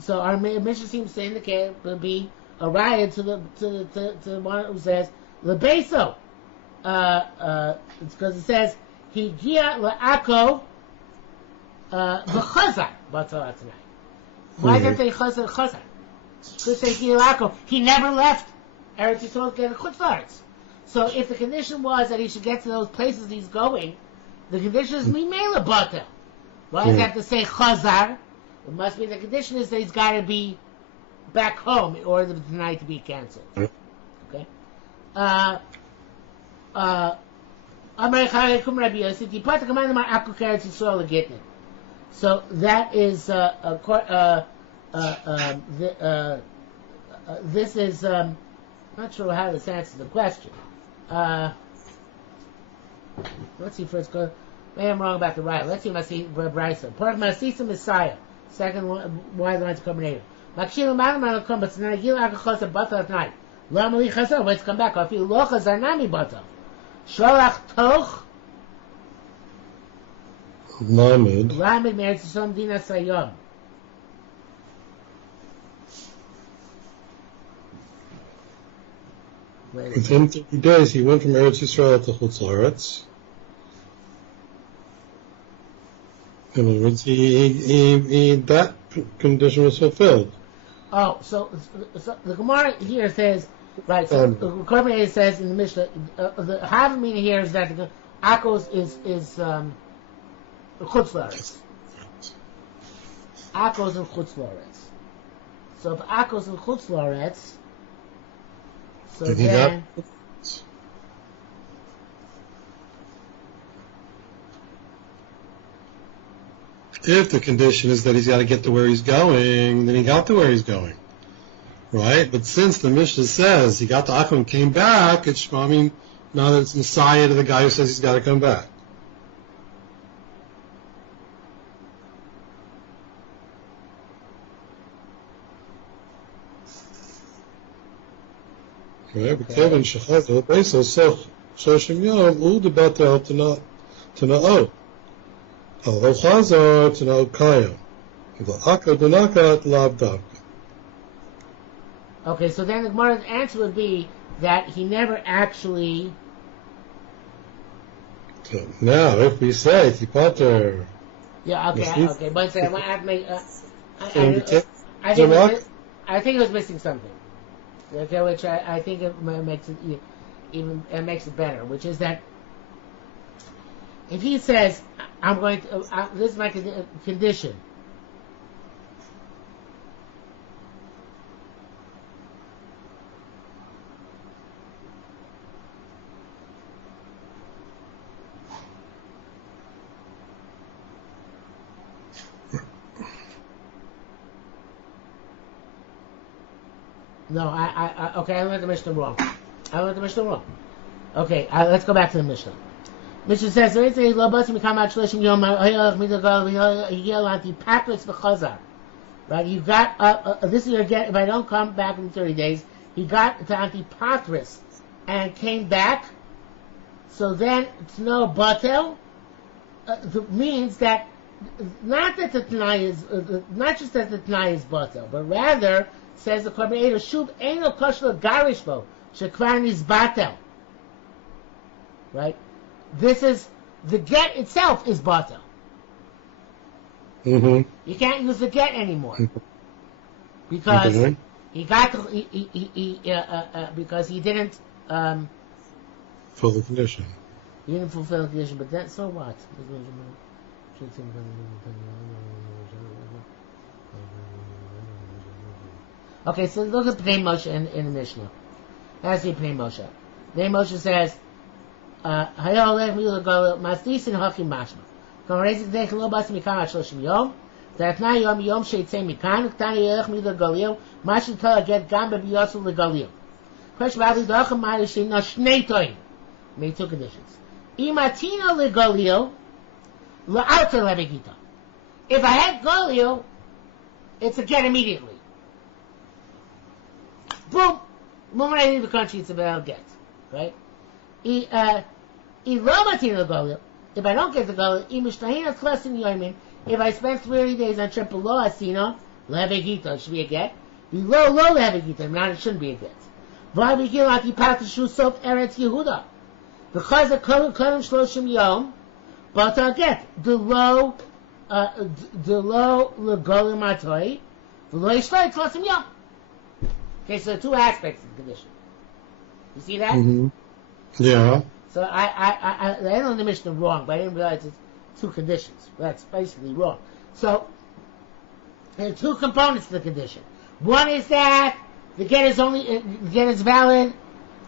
So our Mishnah seems to indicate will be a riot to the one who says lebeso. It's because it says higia le'ako v'chazar batal tonight. Why didn't they chazar? Could say higia le'ako. He never left Eretz Yisrael to get a Chutz La'aretz. So if the condition was that he should get to those places he's going, the condition is mimela batal. Why does he have to say chazar? It must be the condition is that he's got to be back home in order for the night to be cancelled. Okay? So that is this is not sure how this answers the question. Let's see first. Maybe I'm wrong about the right. Let's see if I see Bryson. Park Masisa Messiah. Second wide lines combination. Makshil Malamala come, but tonight Gil Akachos Bata at night. Lamali Chazar, let's come back. I feel Lochas Arnami Bata. Sholach Toch Lamed Meretz Yisrael Dina Sayom. Within 30 days, he went from Eretz Yisrael to Chutz La'aretz. In other words, he that condition was fulfilled. Oh, so the Gemara here says, right, so the Korban says in the Mishnah, the Havamina here is that the Akos is Chutz La'aretz. Akos and Chutz La'aretz. So if Akos and Chutz La'aretz, so then... If the condition is that he's got to get to where he's going, then he got to where he's going, right? But since the Mishnah says he got to Akum and came back, it's shmamim now that it's Messiah to the guy who says he's got to come back. Right? But Kevin Shechazah Beso Soch Shoshim Yom U Debatel Tana'o. Although Chazar to know Kaya. Okay, so then the Gemara's answer would be that he never actually. So now, if we say Tipater. Yeah, okay, but I have to make. I think it was missing something. Okay, which I think it makes it makes it better, which is that if he says, I'm going to, this is my condition. No, okay, I learned the Mishnah wrong. Okay, let's go back to the Mishnah. Mishnah says, right? You got, this is your get, if I don't come back in 30 days, he got to Antipatris and came back. So then, to know Batel means that, not that the Tanai is, not just that the Tanai is Batel, but rather, says the Korban Eidah, Shuv Eino Koshlo Garishbo, Shekvar is Batel. Right? This is, the get itself is Batel. Mm-hmm. You can't use the get anymore. Because he got, because he didn't, fulfill the condition. He didn't fulfill the condition, but then, so what? Okay, so look at Pnei Moshe in the Mishnah. Let's see Pnei Moshe. Pnei Moshe says, "Hayolech mi'ulagol masdisin hakim mashma." Kamarezik dech lo bas mikam at shloshim yom. Zatna yom sheitzei mikan. Ktani yelech mi'ulagolio. Mashin kol get gam bebiyosu legolio. Question about the dachem ma'ishin no shnei toim. Made two conditions. Imatino legolio la'alter lebegita. If I had golio, it's a get immediately. Boom! The moment I leave the country, it's a valid get. Right? If I don't get the golio, if I spend 30 days on trip below Asino, levegita, it should be a get. Below low levegita, now it shouldn't be a get. Because of Kodem Shloshim Yom, but I'll get the low legolim atoi, the low Yishloi Shloshim Yom. Okay, so two aspects of the condition. You see that? Mm-hmm. Yeah. So I know the Mishnah wrong, but I didn't realize it's two conditions. That's basically wrong. So there are two components to the condition. One is that the get is valid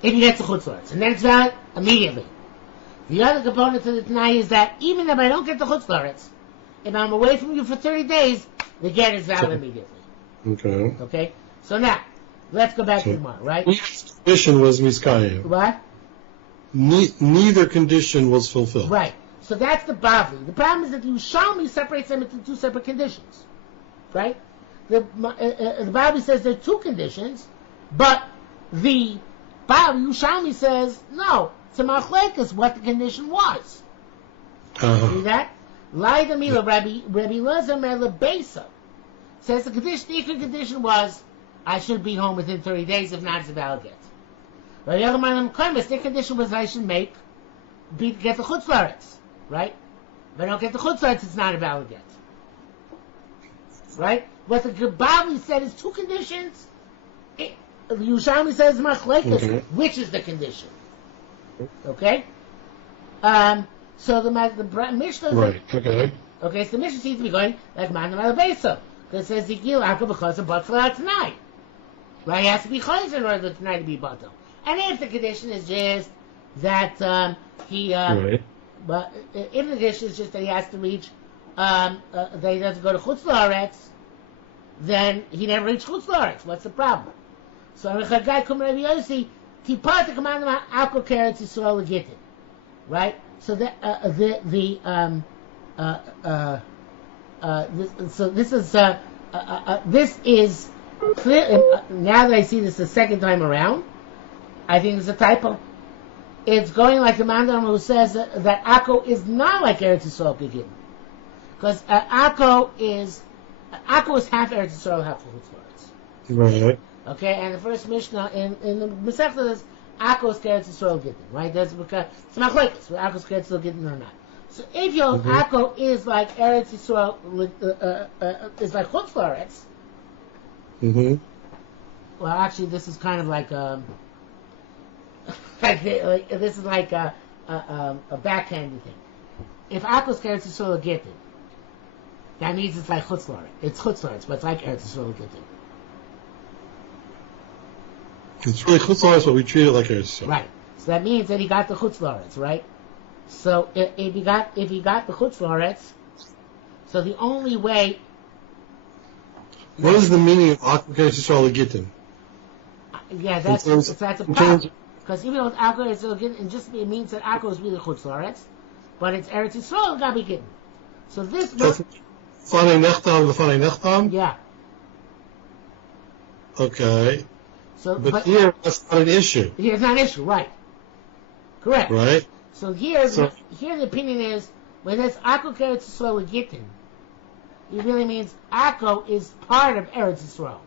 if you get the chutzlaretz, and then it's valid immediately. The other component to the Tanai is that even if I don't get the chutzlaretz, if I'm away from you for 30 days, the get is valid immediately. Okay. Okay. So now, let's go back to the Gemara, right? Neither condition was miskayim. What? Neither condition was fulfilled. Right. So that's the Bavli. The problem is that the Yerushalmi separates them into two separate conditions. Right? The Bavli says there are two conditions, but the Yerushalmi says, no, it's a machlekes what the condition was. See that? Laida Mila, Rabbi Lezer Mele Besa says the condition was, I should be home within 30 days, if not, it's a valid get. Rabbi Yochanan Koimis, their condition was I should get the chutzlaretz, right? If I don't get the chutzlaretz, it's not a valid get. Right? What the Gebali said is two conditions. The Yerushalmi says machlekes, which is the condition. Okay? So the Mishnah... Right, okay. Okay, so the Mishnah seems to be going like Manam al-Beso. Because it says, Zikil Akab because of Batzal tonight. Right? He has to be Chayz in order for tonight to be Batal. And if the condition is just that but if the condition is just that he has to reach, that he doesn't go to Chutz La'aretz, then he never reached Chutz La'aretz. What's the problem? So Rechagai Kum Rabbi Yossi, Tipat Commandment Akol Keretz Yisrael Gittin. Right? So this is clear. Now that I see this the second time around, I think it's a typo. It's going like the Mandam who says that Akko is not like Eretz Yisrael Gittin, because Akko is half Eretz Yisrael, half Chutz La'aretz. Right. Okay, and the first Mishnah in the Masechta is Akko is Eretz Yisrael Gittin, right? That's because it's machlekes, whether Akko is Eretz Yisrael Gittin or not. So if your Akko is like Eretz Yisrael, is like Chutz La'aretz. Well, actually, this is kind of like this is like a backhanded thing. If Akko is Eretz Yisrael Gittin, that means it's like Chutz La'aretz. It's Chutz La'aretz, but it's like Eretz Yisrael Gittin. It's really Chutz La'aretz, but we treat it like Eretz Yisrael. Right. So that means that he got the Chutz La'aretz, right? So if he got the Chutz La'aretz, so the only way. What is the meaning of Akko Eretz Yisrael Gittin? Yeah, that's a problem. Because even though Akko is Gittin, it means that Akko is really Chutz La'aretz, but it's Eretz Yisrael Gabi Gittin. So this. Fanei Nechtam. Yeah. Okay. So, but here, that's not an issue. Here, it's not an issue, right? Correct. Right. So here the opinion is when it's Akko Eretz Yisrael Gittin, it really means Akko is part of Eretz Yisrael.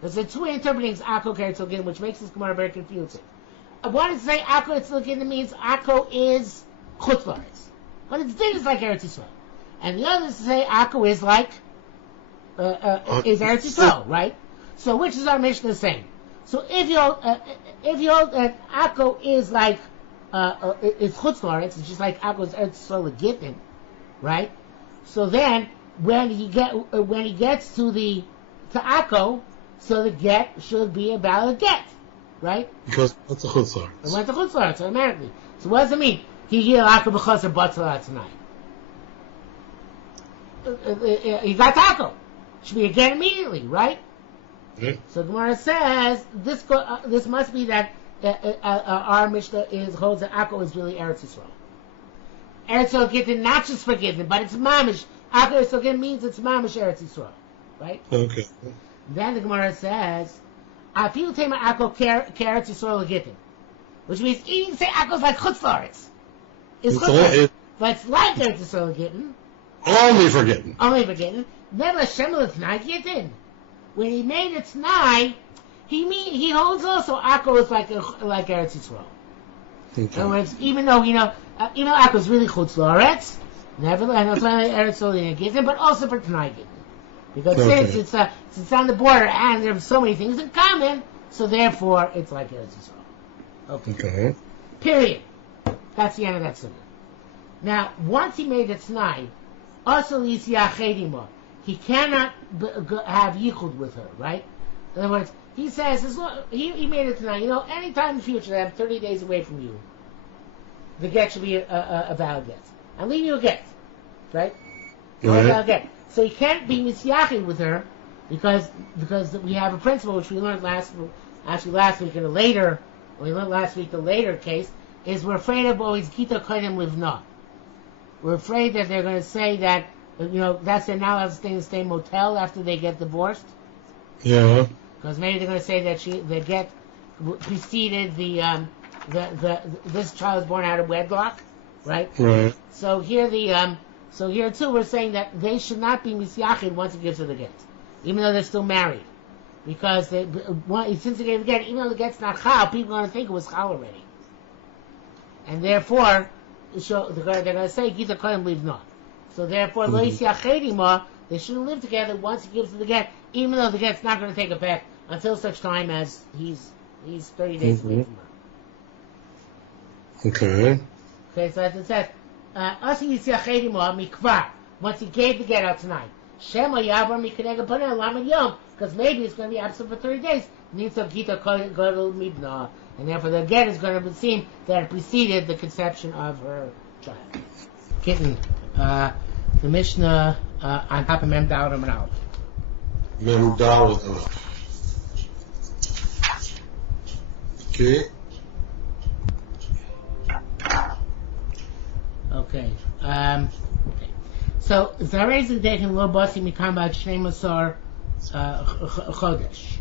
There's the two interpretings Akko Eretz Yisrael Gittin, which makes this Gemara very confusing. One is to say Akko Eretz Yisrael Gittin means Akko is Chutz La'aretz, but its din is like Eretz Yisrael, and the other is to say Akko is like is Eretz Yisrael, right? So which is our Mishnah saying? So if you hold that Akko is like it's Chutz La'aretz, it's just like Akko is Eretz Yisrael Gittin, right? So then when he gets to Akko, so the get should be a valid get, right? Because that's a Chutz La'aretz. It went to Chutz La'aretz automatically. So what does it mean? He Akko b'chaser batzal tonight. He got Akko. Should be a get immediately, right? Okay. So Gemara says this must be that our Mishnah holds that Akko is really Eretz Yisrael. Eretz Yisrael Gittin, not just forgiven, but it's mamish. Akko Eretz Yisrael Gittin means it's mamish Eretz Yisrael, right? Okay. Then the Gemara says, "Afilu tema Akko Eretz Yisrael Gittin," which means even say Akko is like Chutz La'aretz. It's Chutz La'aretz, but it's like Eretz Yisrael Gittin. Only forgetting. Never Hashem l'tnai Gittin. When he made it tonight, he holds also Akko is like Eretz Yisrael. Okay. In other words, even though Akko is really Chutz La'aretz, nevertheless, it's like Eretz Yisrael Gittin, but also for tonight Gittin, because since it's on the border and there are so many things in common, so therefore it's like Eretz Yisrael. Okay. Period. That's the end of that sugya. Now, once he made it tonight, also he cannot have yichud with her, right? In other words, he says, he made it tonight. Anytime in the future that I'm 30 days away from you, the get should be a valid get. I'm leaving you a get, right? Get. So he can't be misyachid with her because we have a principle which we learned last week in a later case is we're afraid of always kita kodim livna. We're afraid that they're going to say that that's they're not allowed to stay in the same motel after they get divorced. Yeah. Because maybe they're going to say that the get preceded this child was born out of wedlock, right? Right. So here too we're saying that they should not be misyachid once he gives her the get, even though they're still married, because since they gave the get, even though the get's not chal, people are going to think it was chal already, and therefore they're going to say gita kohen leave not. So therefore lo yisyachid ima, they shouldn't live together once he gives them the get, even though the get's not going to take effect until such time as he's 30 days away from her. Okay. Okay, so as it says, once he gave the get out tonight, because maybe it's going to be absent for 30 days, and therefore the get is going to seem that it preceded the conception of her child. Gittin, the Mishnah on top of Mem Daled and Aleph. Mem Daled. Okay. Okay. So Zarez Dekin Lo Basi Mikamba Shnei Masar Chodesh.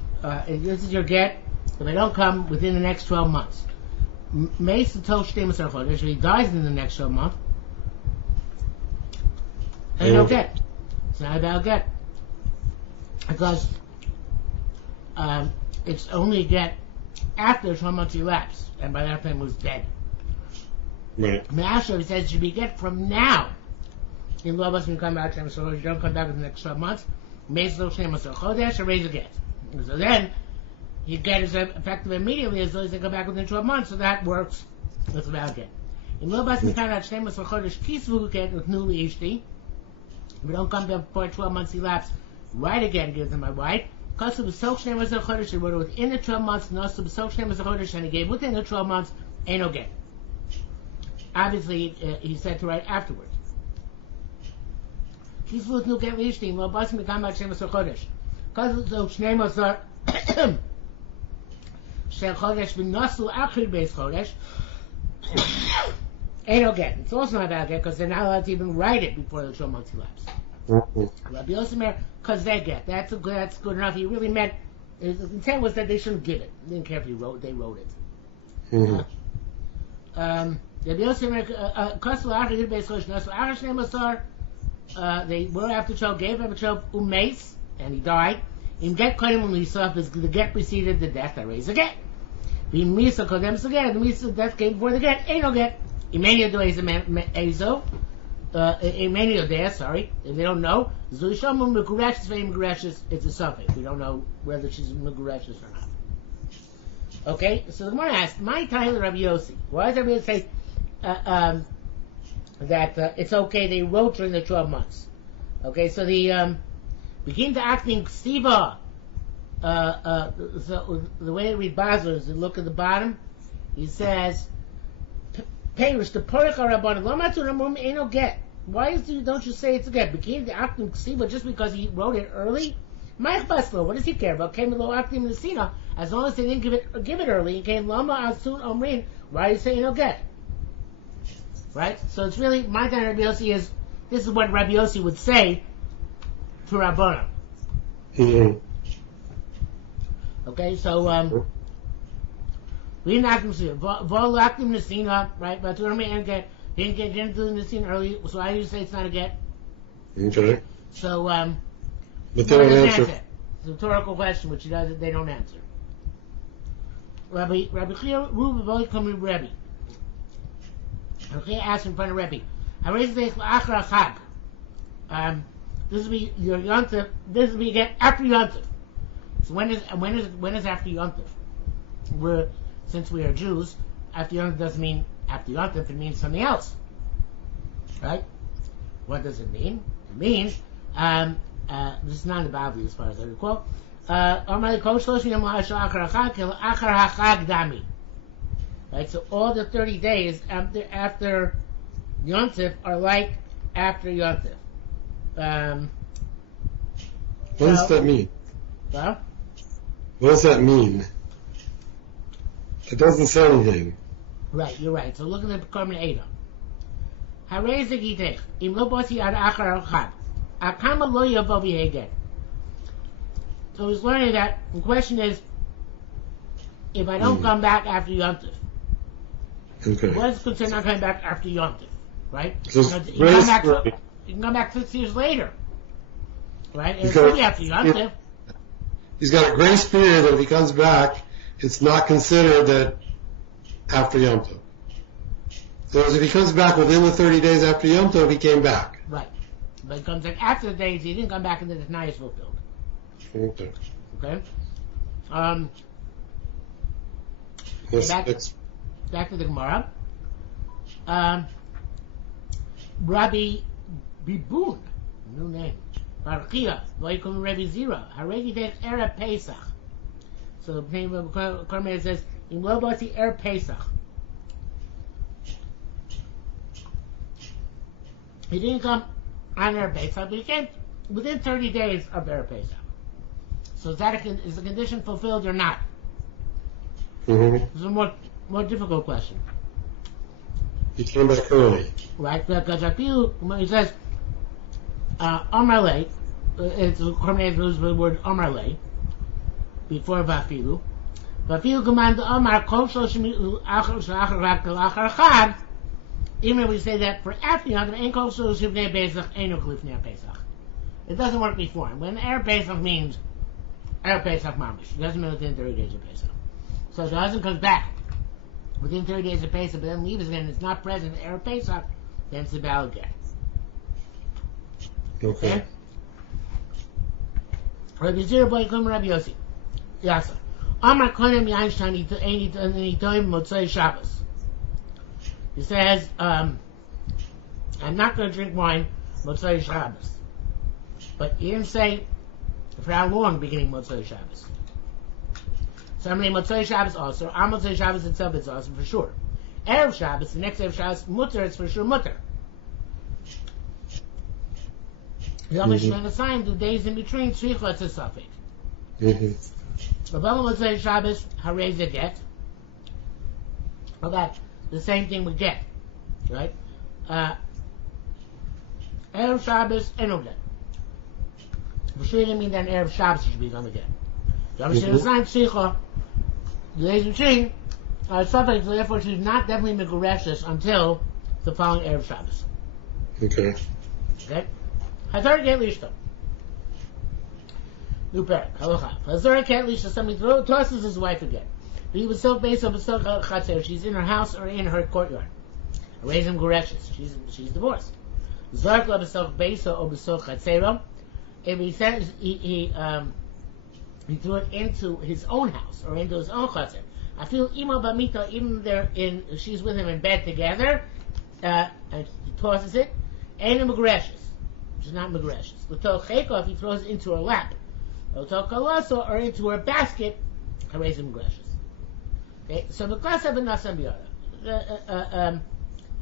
This is your get. If they don't come within the next 12 months, Meis Tov Shnei Masar Chodesh. If he dies in the next 12 months, ain't no get. It's not about get because it's only a get after 12 months elapsed, and by that time it was dead. Right. Me'ashav, he says, it should be get from now. In Lo Basi Mikamba Shnei Masar Chodesh. You don't come back in the next 12 months. Meis Tov Shnei Masar Chodesh, or raise a get. So then, your get is effective immediately as long as they come back within 12 months, so that works. That's about get. In Lo Basi Mikamba Shnei Masar Chodesh, Kisvu get with newly ishti. If we don't come back before 12 months elapse, right again, gives them my wife. Kasu b'sok Shnei Masar Chodesh, he wrote it within the 12 months. Nasu b'sok Shnei Masar Chodesh, and he gave within the 12 months, ain't no get. Obviously, he said to write afterwards. Kisvu with new get ishti. Lo Basi Mikamba Shnei Masar Chodesh. Kasu b'sok Shnei Masar Shel Chodesh v'nasu achir beis Chodesh. Ain't no get. It's also not about get because they're not allowed to even write it before the 12 months elapse. Rabbi Yosemer, because they get. That's good enough. He really meant, his intent was that they shouldn't give it. He didn't care if they wrote it. Rabbi Yosemer, Kasu achir beis Chodesh nasu achir shnei masar. They were after child, gave him a child umeis, and he died. In get kodim u'misaf, the get preceded the death. I raise a get. Being misa kodem again, the misa death came before the get. Ain't no get. Imania do is a ezo. Imania there. Sorry, if they don't know, Zulisham Megurashis vein Megurashis. It's a suffix. We don't know whether she's Megurashis or not. Okay, so the Gemara asks, "My title, Rabbi Yossi. Why does everybody say that it's okay? They wrote during the 12 months. Okay, so the begin to acting Siva. So the way to read Basra is to look at the bottom. He says, "Perish the Porach Rabban Lamatu Ramum ain't no get. Why don't you say it's a get? Begin to acting Siva just because he wrote it early. Mike Baslo, what does he care about? Came below acting Messina as long as they didn't give it early. And came Lama Asun Omrin. Why are you saying no get? Right. So it's really my time. Rabbi Yossi is. This is what Rabbi Yossi would say to Rabbana. Okay, so we didn't act him Vol act him Nesina, right? But didn't do the Nesina early, so I usually say it's not a get. Okay. So but they don't answer. It's a rhetorical question which they don't answer. Rabbi Chia Ruba Boy come with Rabbi. Rabbi Chia asked in front of Rabbi. I raised the Achra Chag. This will be your Yontif. This will be again after Yontif. So when is after Yontif? Since we are Jews, after Yontif doesn't mean after Yontif. It means something else, right? What does it mean? It means this is not in the Bible as far as I recall. Right. So all the 30 days after Yontif are like after Yontif. What does that mean? Well, what does that mean? It doesn't say anything. Right, you're right. So look at the Korban Eidah. Harei Zegitech, Im Lo Basi Ad Achar Chag, Akama Lo Yavo V'Heged. So he's learning that the question is, if I don't come back after Yontif, okay. what is concerned not coming back after Yontif, right? So you can come back 6 years later, right? And it's only after Yontif. He's got a grace period that if he comes back, it's not considered that after Yom Tov. So if he comes back within the 30 days after Yom Tov, he came back. Right. But it comes like after the days, he didn't come back and the Tanai is fulfilled. Okay. Okay? Yes, Back to the Gemara. Rabbi Bibun, new name. Barchia, Vaikum Rabbi Zira, Haregi Dech Era Pesach. So the name of Karmel says, in Lobati Er Pesach. He didn't come on Er Pesach, but he came within 30 days of Er Pesach. So is the condition fulfilled or not? Mm-hmm. This is a more difficult question. He came back early. Right? Because when he says, Amarle, it's Kormei uses the word Amarle before Vafilu. Vafilu command Amar Kol Shoshim Achar Shachar Rakal Achar Chad. Even we say that for after Yom Tov, Ein Kol Shoshim Bnei Pesach Einu Klifnei Pesach. It doesn't work before. When Er Pesach means Er Pesach Mamish, it doesn't mean within 30 days of Pesach. So if the husband comes back within 30 days of Pesach, but then leaves again and it's not present at Er Pesach, then it's a valid get. Okay. Rabbi Zira boy come Rabbi Yossi. Yasa. Amar konem Einstein Nitoim Motzei Shabbos. He says, I'm not going to drink wine Motzei Shabbos. But he didn't say for how long beginning Motzei Shabbos. Somebody Motzei Shabbos also. On Motzei Shabbos itself it's also for sure. Erev Shabbos, the next Erev Shabbos, Mutter, it's for sure Mutter. The other should assign the days in between Tzricha, it's a suffix. The Baba Motzei Shabbos, Hareza get. Well, that the same thing with get, right? Erev Shabbos, Eno get. For sure, didn't mean that Erev Shabbos should become a get. The other should assign Tzricha, the days in between are suffix, so therefore she's not definitely Megureshes until the following Erev Shabbos. Okay. Okay? Hazar get lishta. New parak. Halacha. Hazar get lishta. Somebody tosses his wife again. But he was so based on the chatzer. She's in her house or in her courtyard. Raising Goreshes. She's divorced. Zark la b'soch beisa or b'soch chatzero. If he says he threw it into his own house or into his own chatzer. I feel ima b'mita, even there she's with him in bed together, and he tosses it. Ain't a Goreshes. Which is not Megreshes. L'tol cheko, if he throws it into her lap. L'tol kalaso, or into her basket, Harez Megreshes. Okay, so the class of a Nasam Biyada.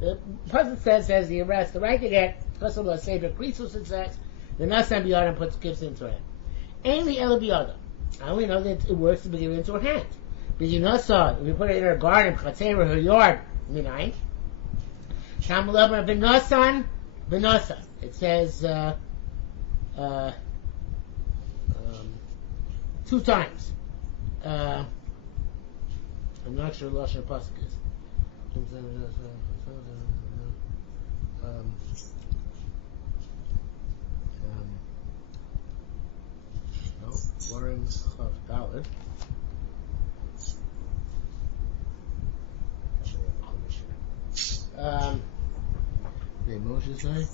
The person says the arrest, the right to get, because of the Saber Krisus, it says, the Nasam Biyada gives it into her hand. Ainly El Biyada. I only know that it works to be given into her hand. But you know, so, if you put it in her garden, Chatzer, her yard, Minayin, Sham Labar Benosan, Benosan. It says 2 times. I'm not sure Lashon Pasuk is. No, Warren Chav Daled. Did Moshe say?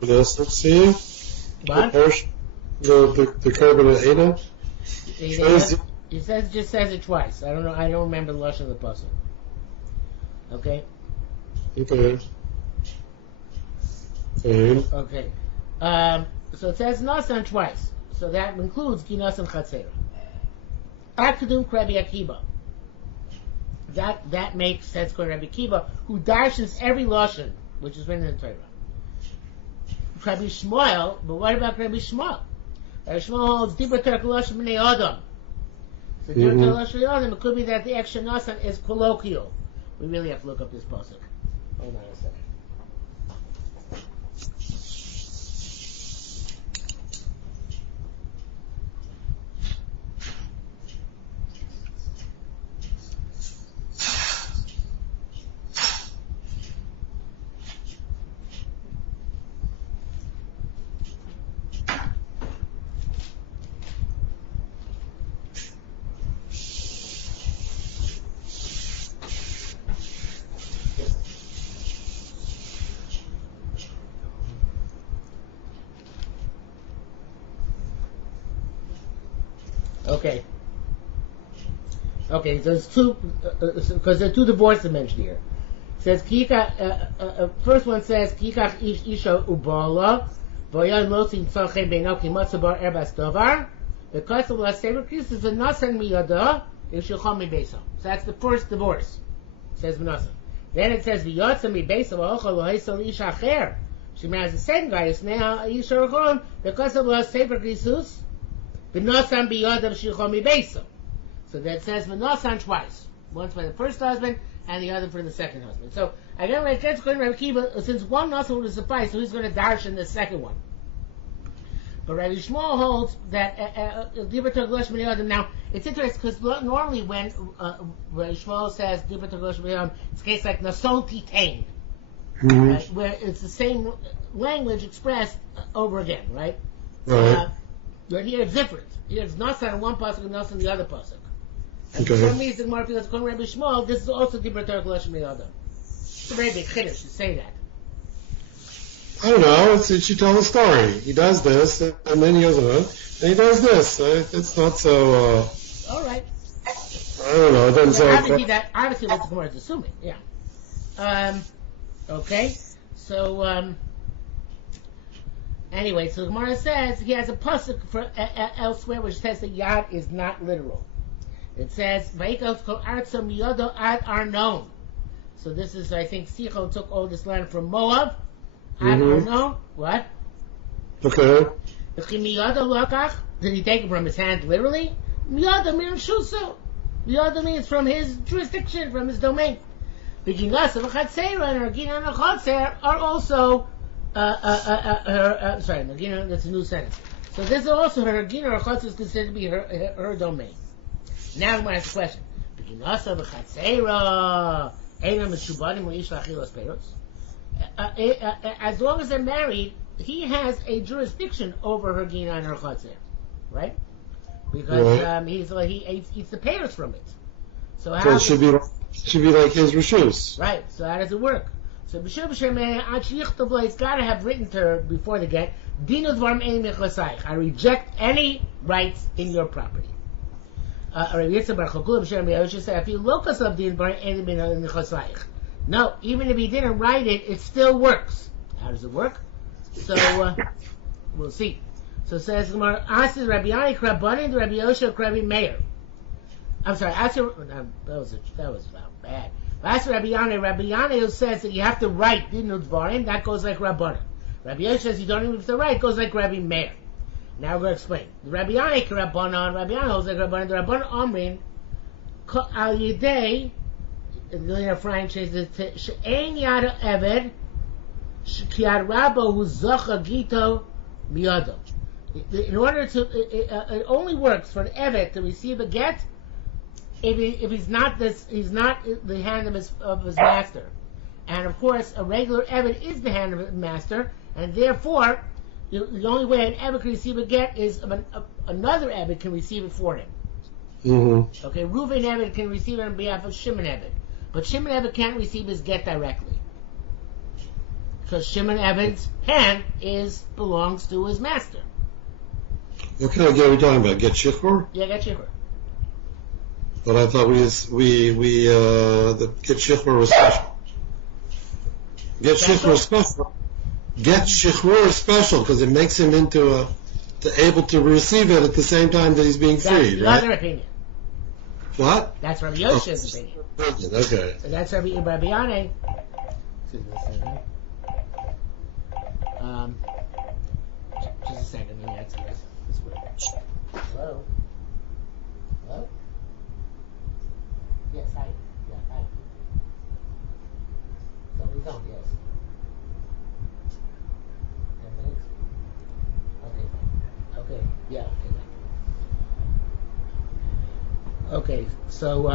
What else? Let's see. What? The carbon of Ada. He just says it twice. I don't know. I don't remember the lashon of the pasuk. Okay. Okay. Fine. Okay. So it says nasan twice. So that includes kinas and chatzera. Akadum Rabbi Akiva. That makes sense for Rabbi Akiva, who darshans every lashon which is written in the Torah. Rabbi Shmuel, but what about Rabbi Shmuel? Rabbi Shmuel holds deeper Torah lashon b'nei Adam. So deeper Torah lashon b'nei Adam, it could be that the extra nasan is colloquial. We really have to look up this pasuk. Hold on a second. Okay. Okay, there's two, because there are two divorces mentioned here. It says, first one says, Kikach isha ubala, voyan losin tzochem beinoki matzabar erbas dovar, because of the sever kris is a nasan miyada, ishulcham mi beso. So that's the first divorce, says Manasseh. Then it says, v'yotza mi beso, v'ochal v'haisal isha acher. She marries the same guy, Isneha isha rachon, because of the sever krisus, v'nasan biyada v'shulcham mi beso. So that says v'nasan twice. Once for the first husband, and the other for the second husband. So again, like that's going to Rabbi Kiva, since one nasan would suffice, so he's going to dash in the second one. But Rabbi Shmuel holds that now it's interesting because normally when Rabbi Shmuel says it's a case like nason titain, right, where it's the same language expressed over again, right? Right. But here it's different. Here it's nasan in one pasuk and nasan in the other pasuk. And Okay. for some reason, more people according to Rabbi Shmuel, this is also Dibur Torah L'Shem Yada. It's a very big chiddush to say that. I don't know. She told a story. He does this, and then he goes on, and he does this. It's not so. All right. I don't know. It doesn't sound Obviously, obviously what the Gemara is assuming. Yeah. Okay. So anyway, so the Gemara says he has a pasuk for elsewhere which says that Yad is not literal. It says Vayikos kol artzam yodo ad Arnon. So this is, I think, Sicho took all this land from Moab. Ad Arnon. What? Okay. Did he take it from his hand literally? Miyada means shuso. Miyada means from his jurisdiction, from his domain. The Ginas of a Chatzera and her Gina and a Chatzer are also sorry, Nagina, that's a new sentence. So this is also her Gina or Chatzer is considered to be her domain. Now I'm going to ask a question. The Ginas of a Chatzera Einam Mishubadim Leish Lachilos Peros. As long as they're married, he has a jurisdiction over her Gina and her Chatzer, right? Because he eats the payers from it. So how? So it should be like his reshus. Right. So how does it work? So he's got to have written to her before the get. I reject any rights in your property. No, even if he didn't write it, it still works. How does it work? So we'll see. So it says Gemara, Asir Rabbi Ani Krabbanin, Rabbi Yosha, Rabbi Meir. I'm sorry, Asir. That was bad. Asir Rabbi Ani who says that you have to write Din Udvarim, that goes like Rabbanin. Rabbi Yosha says you don't even have to write, it goes like Rabbi Meir. Now we're going to explain. The Rabbi Ani Krabbanin, Rabbi Ani goes like Rabbanin. The Rabbanin Omrin Al Yidei. The Ephraim says that She'ein Yada Eved Sh'kiad Rabbo Hu Zocha Gito Miyado. In order to, it only works for an Evet to receive a get if he's not the hand of his master, and of course a regular Evet is the hand of his master, and therefore the only way an Evet can receive a get is another Evet can receive it for him. Mm-hmm. Okay, Reuven Evet can receive it on behalf of Shimon Evet, but Shimon Evet can't receive his get directly because Shimon Evet's hand belongs to his master. What kind of get are we talking about? Get shiur? Yeah, get shiur. But I thought the get shiur was special. Get shiur is special. Get shiur is special because it makes him into able to receive it at the same time that he's being freed. That's the right? other opinion. What? That's Rabbi Yosha's opinion. Okay. So that's Rabbi Ani. Excuse me a second. Just a second. Let me answer this. Hello? Hello? Yes, hi. Yeah, hi. Somebody's on, yes. 10 minutes? Okay. Okay. Yeah, okay. Okay, so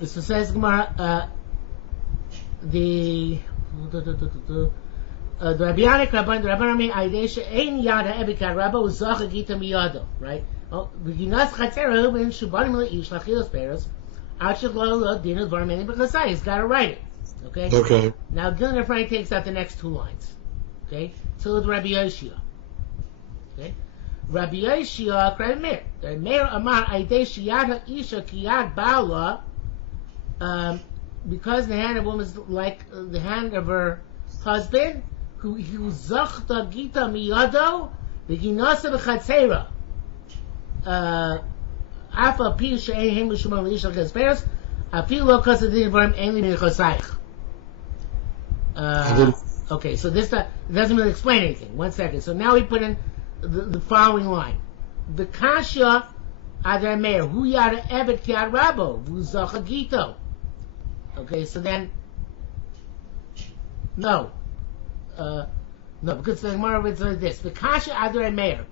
it says Gemara, the Rabbianic Rabban, the Rabbanami Aidesha Ein Yada Ebikar Rabba Uzacha Gita Miyado, right? Oh, Beginas Chatzera Ben Shubanim Leish Lachilos Peros, Achiglo Dinu Varmeni Bechasai. He's got to write it. Okay. Okay. Now, Dylan Frank takes out the next two lines. Okay. So with Rabbi Yoshia. Okay. Rabbi Yeshua cried Meir. Meir Amar Aidei Shiyad Ha'isha Kiyad Ba'ala, because the hand of a woman is like the hand of her husband, who zachta gita miyado v'ginasa b'chatzera. Afa pi she'ein hem l'shumam l'ishal kesperos, afi lo kasadin v'arim ein li minchosayich. Okay, so this doesn't really explain anything. 1 second. So now we put in the following line. The kasha adar meir hu yada evet ki arabo v'u zacha gito. Okay, so then no, because the Gemara is like this: the kasha adar meir.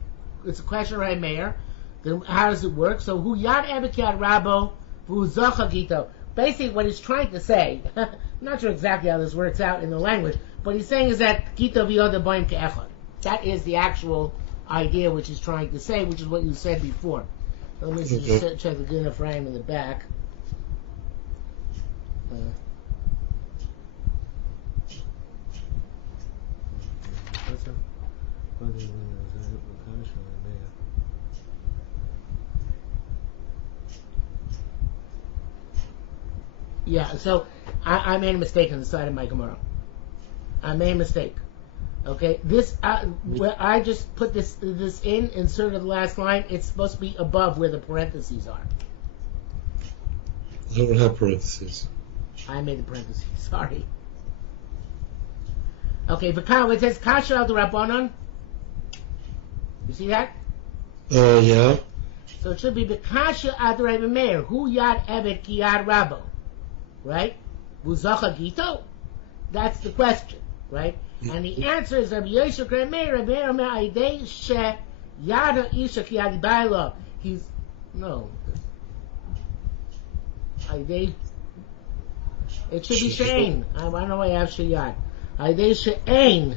It's a question of meir. Then how does it work? So hu yada evet ki arabo v'u zacha gito. Basically, what he's trying to say, I'm not sure exactly how this works out in the language, but he's saying is that Gita v'yoda boim ke'echad. That is the actual idea which he's trying to say, which is what you said before. Let me just check the Guna frame in the back. Yeah, so I made a mistake on the side of my Gemara. I made a mistake. Okay, this where I just put this in, inserted the last line. It's supposed to be above where the parentheses are. I don't have parentheses. I made the parentheses. Sorry. Okay, but Kyle, it says Kasha al Rabbanon. You see that? Yeah. So it should be B'Kasha ad Rabbi Meir Hu Yad Evet Ki Yad Rabbo. Right? Buzacha Gito? That's the question, right? And the answer is Rabbi Yosef Kremer, Rabbi Meir Aidei She Yada Isha Ki Yad Bailo. He's no. Aidei. It should be Shein. I don't know why I have Sheyad. Aidei Shein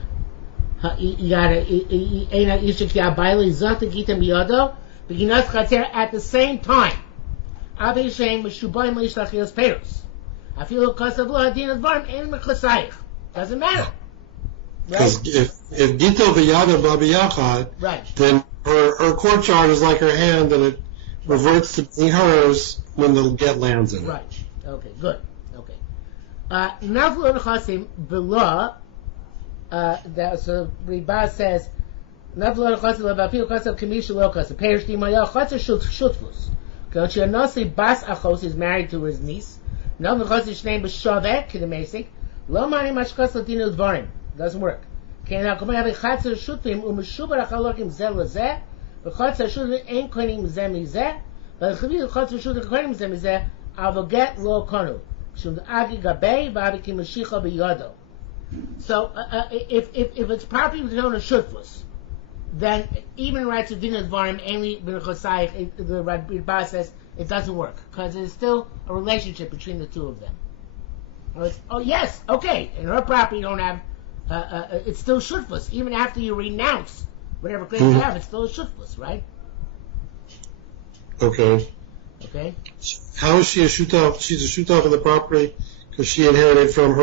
Yada Eina Isha Ki Yad Bailo Zata Gita Miyado Beginat Chater at the same time. Avi Shein Meshubayim Leishlach Yos Peros. I feel kasav lo hadin advarim ein mechasayich. Doesn't matter. Because if Gito v'yada b'yachad, right, then her court charge is like her hand, and it reverts to being hers when the get lands in it. Right. Okay. Good. Okay. Naflu nechasim below. So Ribaz says naflu nechasim levapilu kasav kamisha lo kasav perish dimayel chatzah shutfus. Because Nasi Bas Achos is married to his niece. No, because his name is Shavek, Kidamesik. Lo mani mashkas latino dvarim. Doesn't work. Okay, now come on, have a chatzer shutim, u'meshubar achalokim zeh lezeh, v'chatzer shutim ein konim zeh mizeh, v'chavi chatzer shutim konim zeh mizeh, avoget lo konu. Shum agi gabei, v'avi ki mashicha b'yado. So, if it's property known as shutfus, then even rights of din dvarim, ainli b'nechosayich, the Rambam says, it doesn't work, because there's still a relationship between the two of them. Oh yes, okay, in her property you don't have, it's still shutfus, even after you renounce whatever claim you have, it's still a shutfus, right? Okay. Okay. How is she a shutaf? She's a shutaf of the property because she inherited from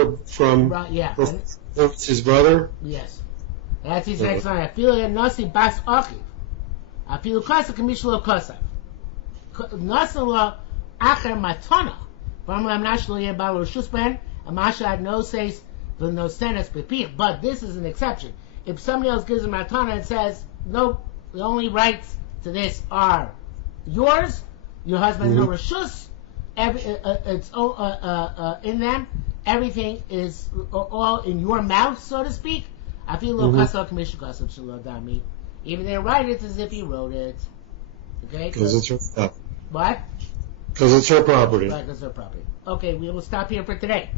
his brother? Yes. That's his next line. I feel nasi bas achiv. I feel kasa kamishlo kasa. Nasala acher matana. But this is an exception. If somebody else gives a matana and says, nope, the only rights to this are yours, your husband has no reshus, it's all in them, everything is all in your mouth, so to speak. I feel even they write it as if he wrote it. Okay? Because it's her stuff. What? Because it's her property. Right, because it's her property. Okay, we will stop here for today.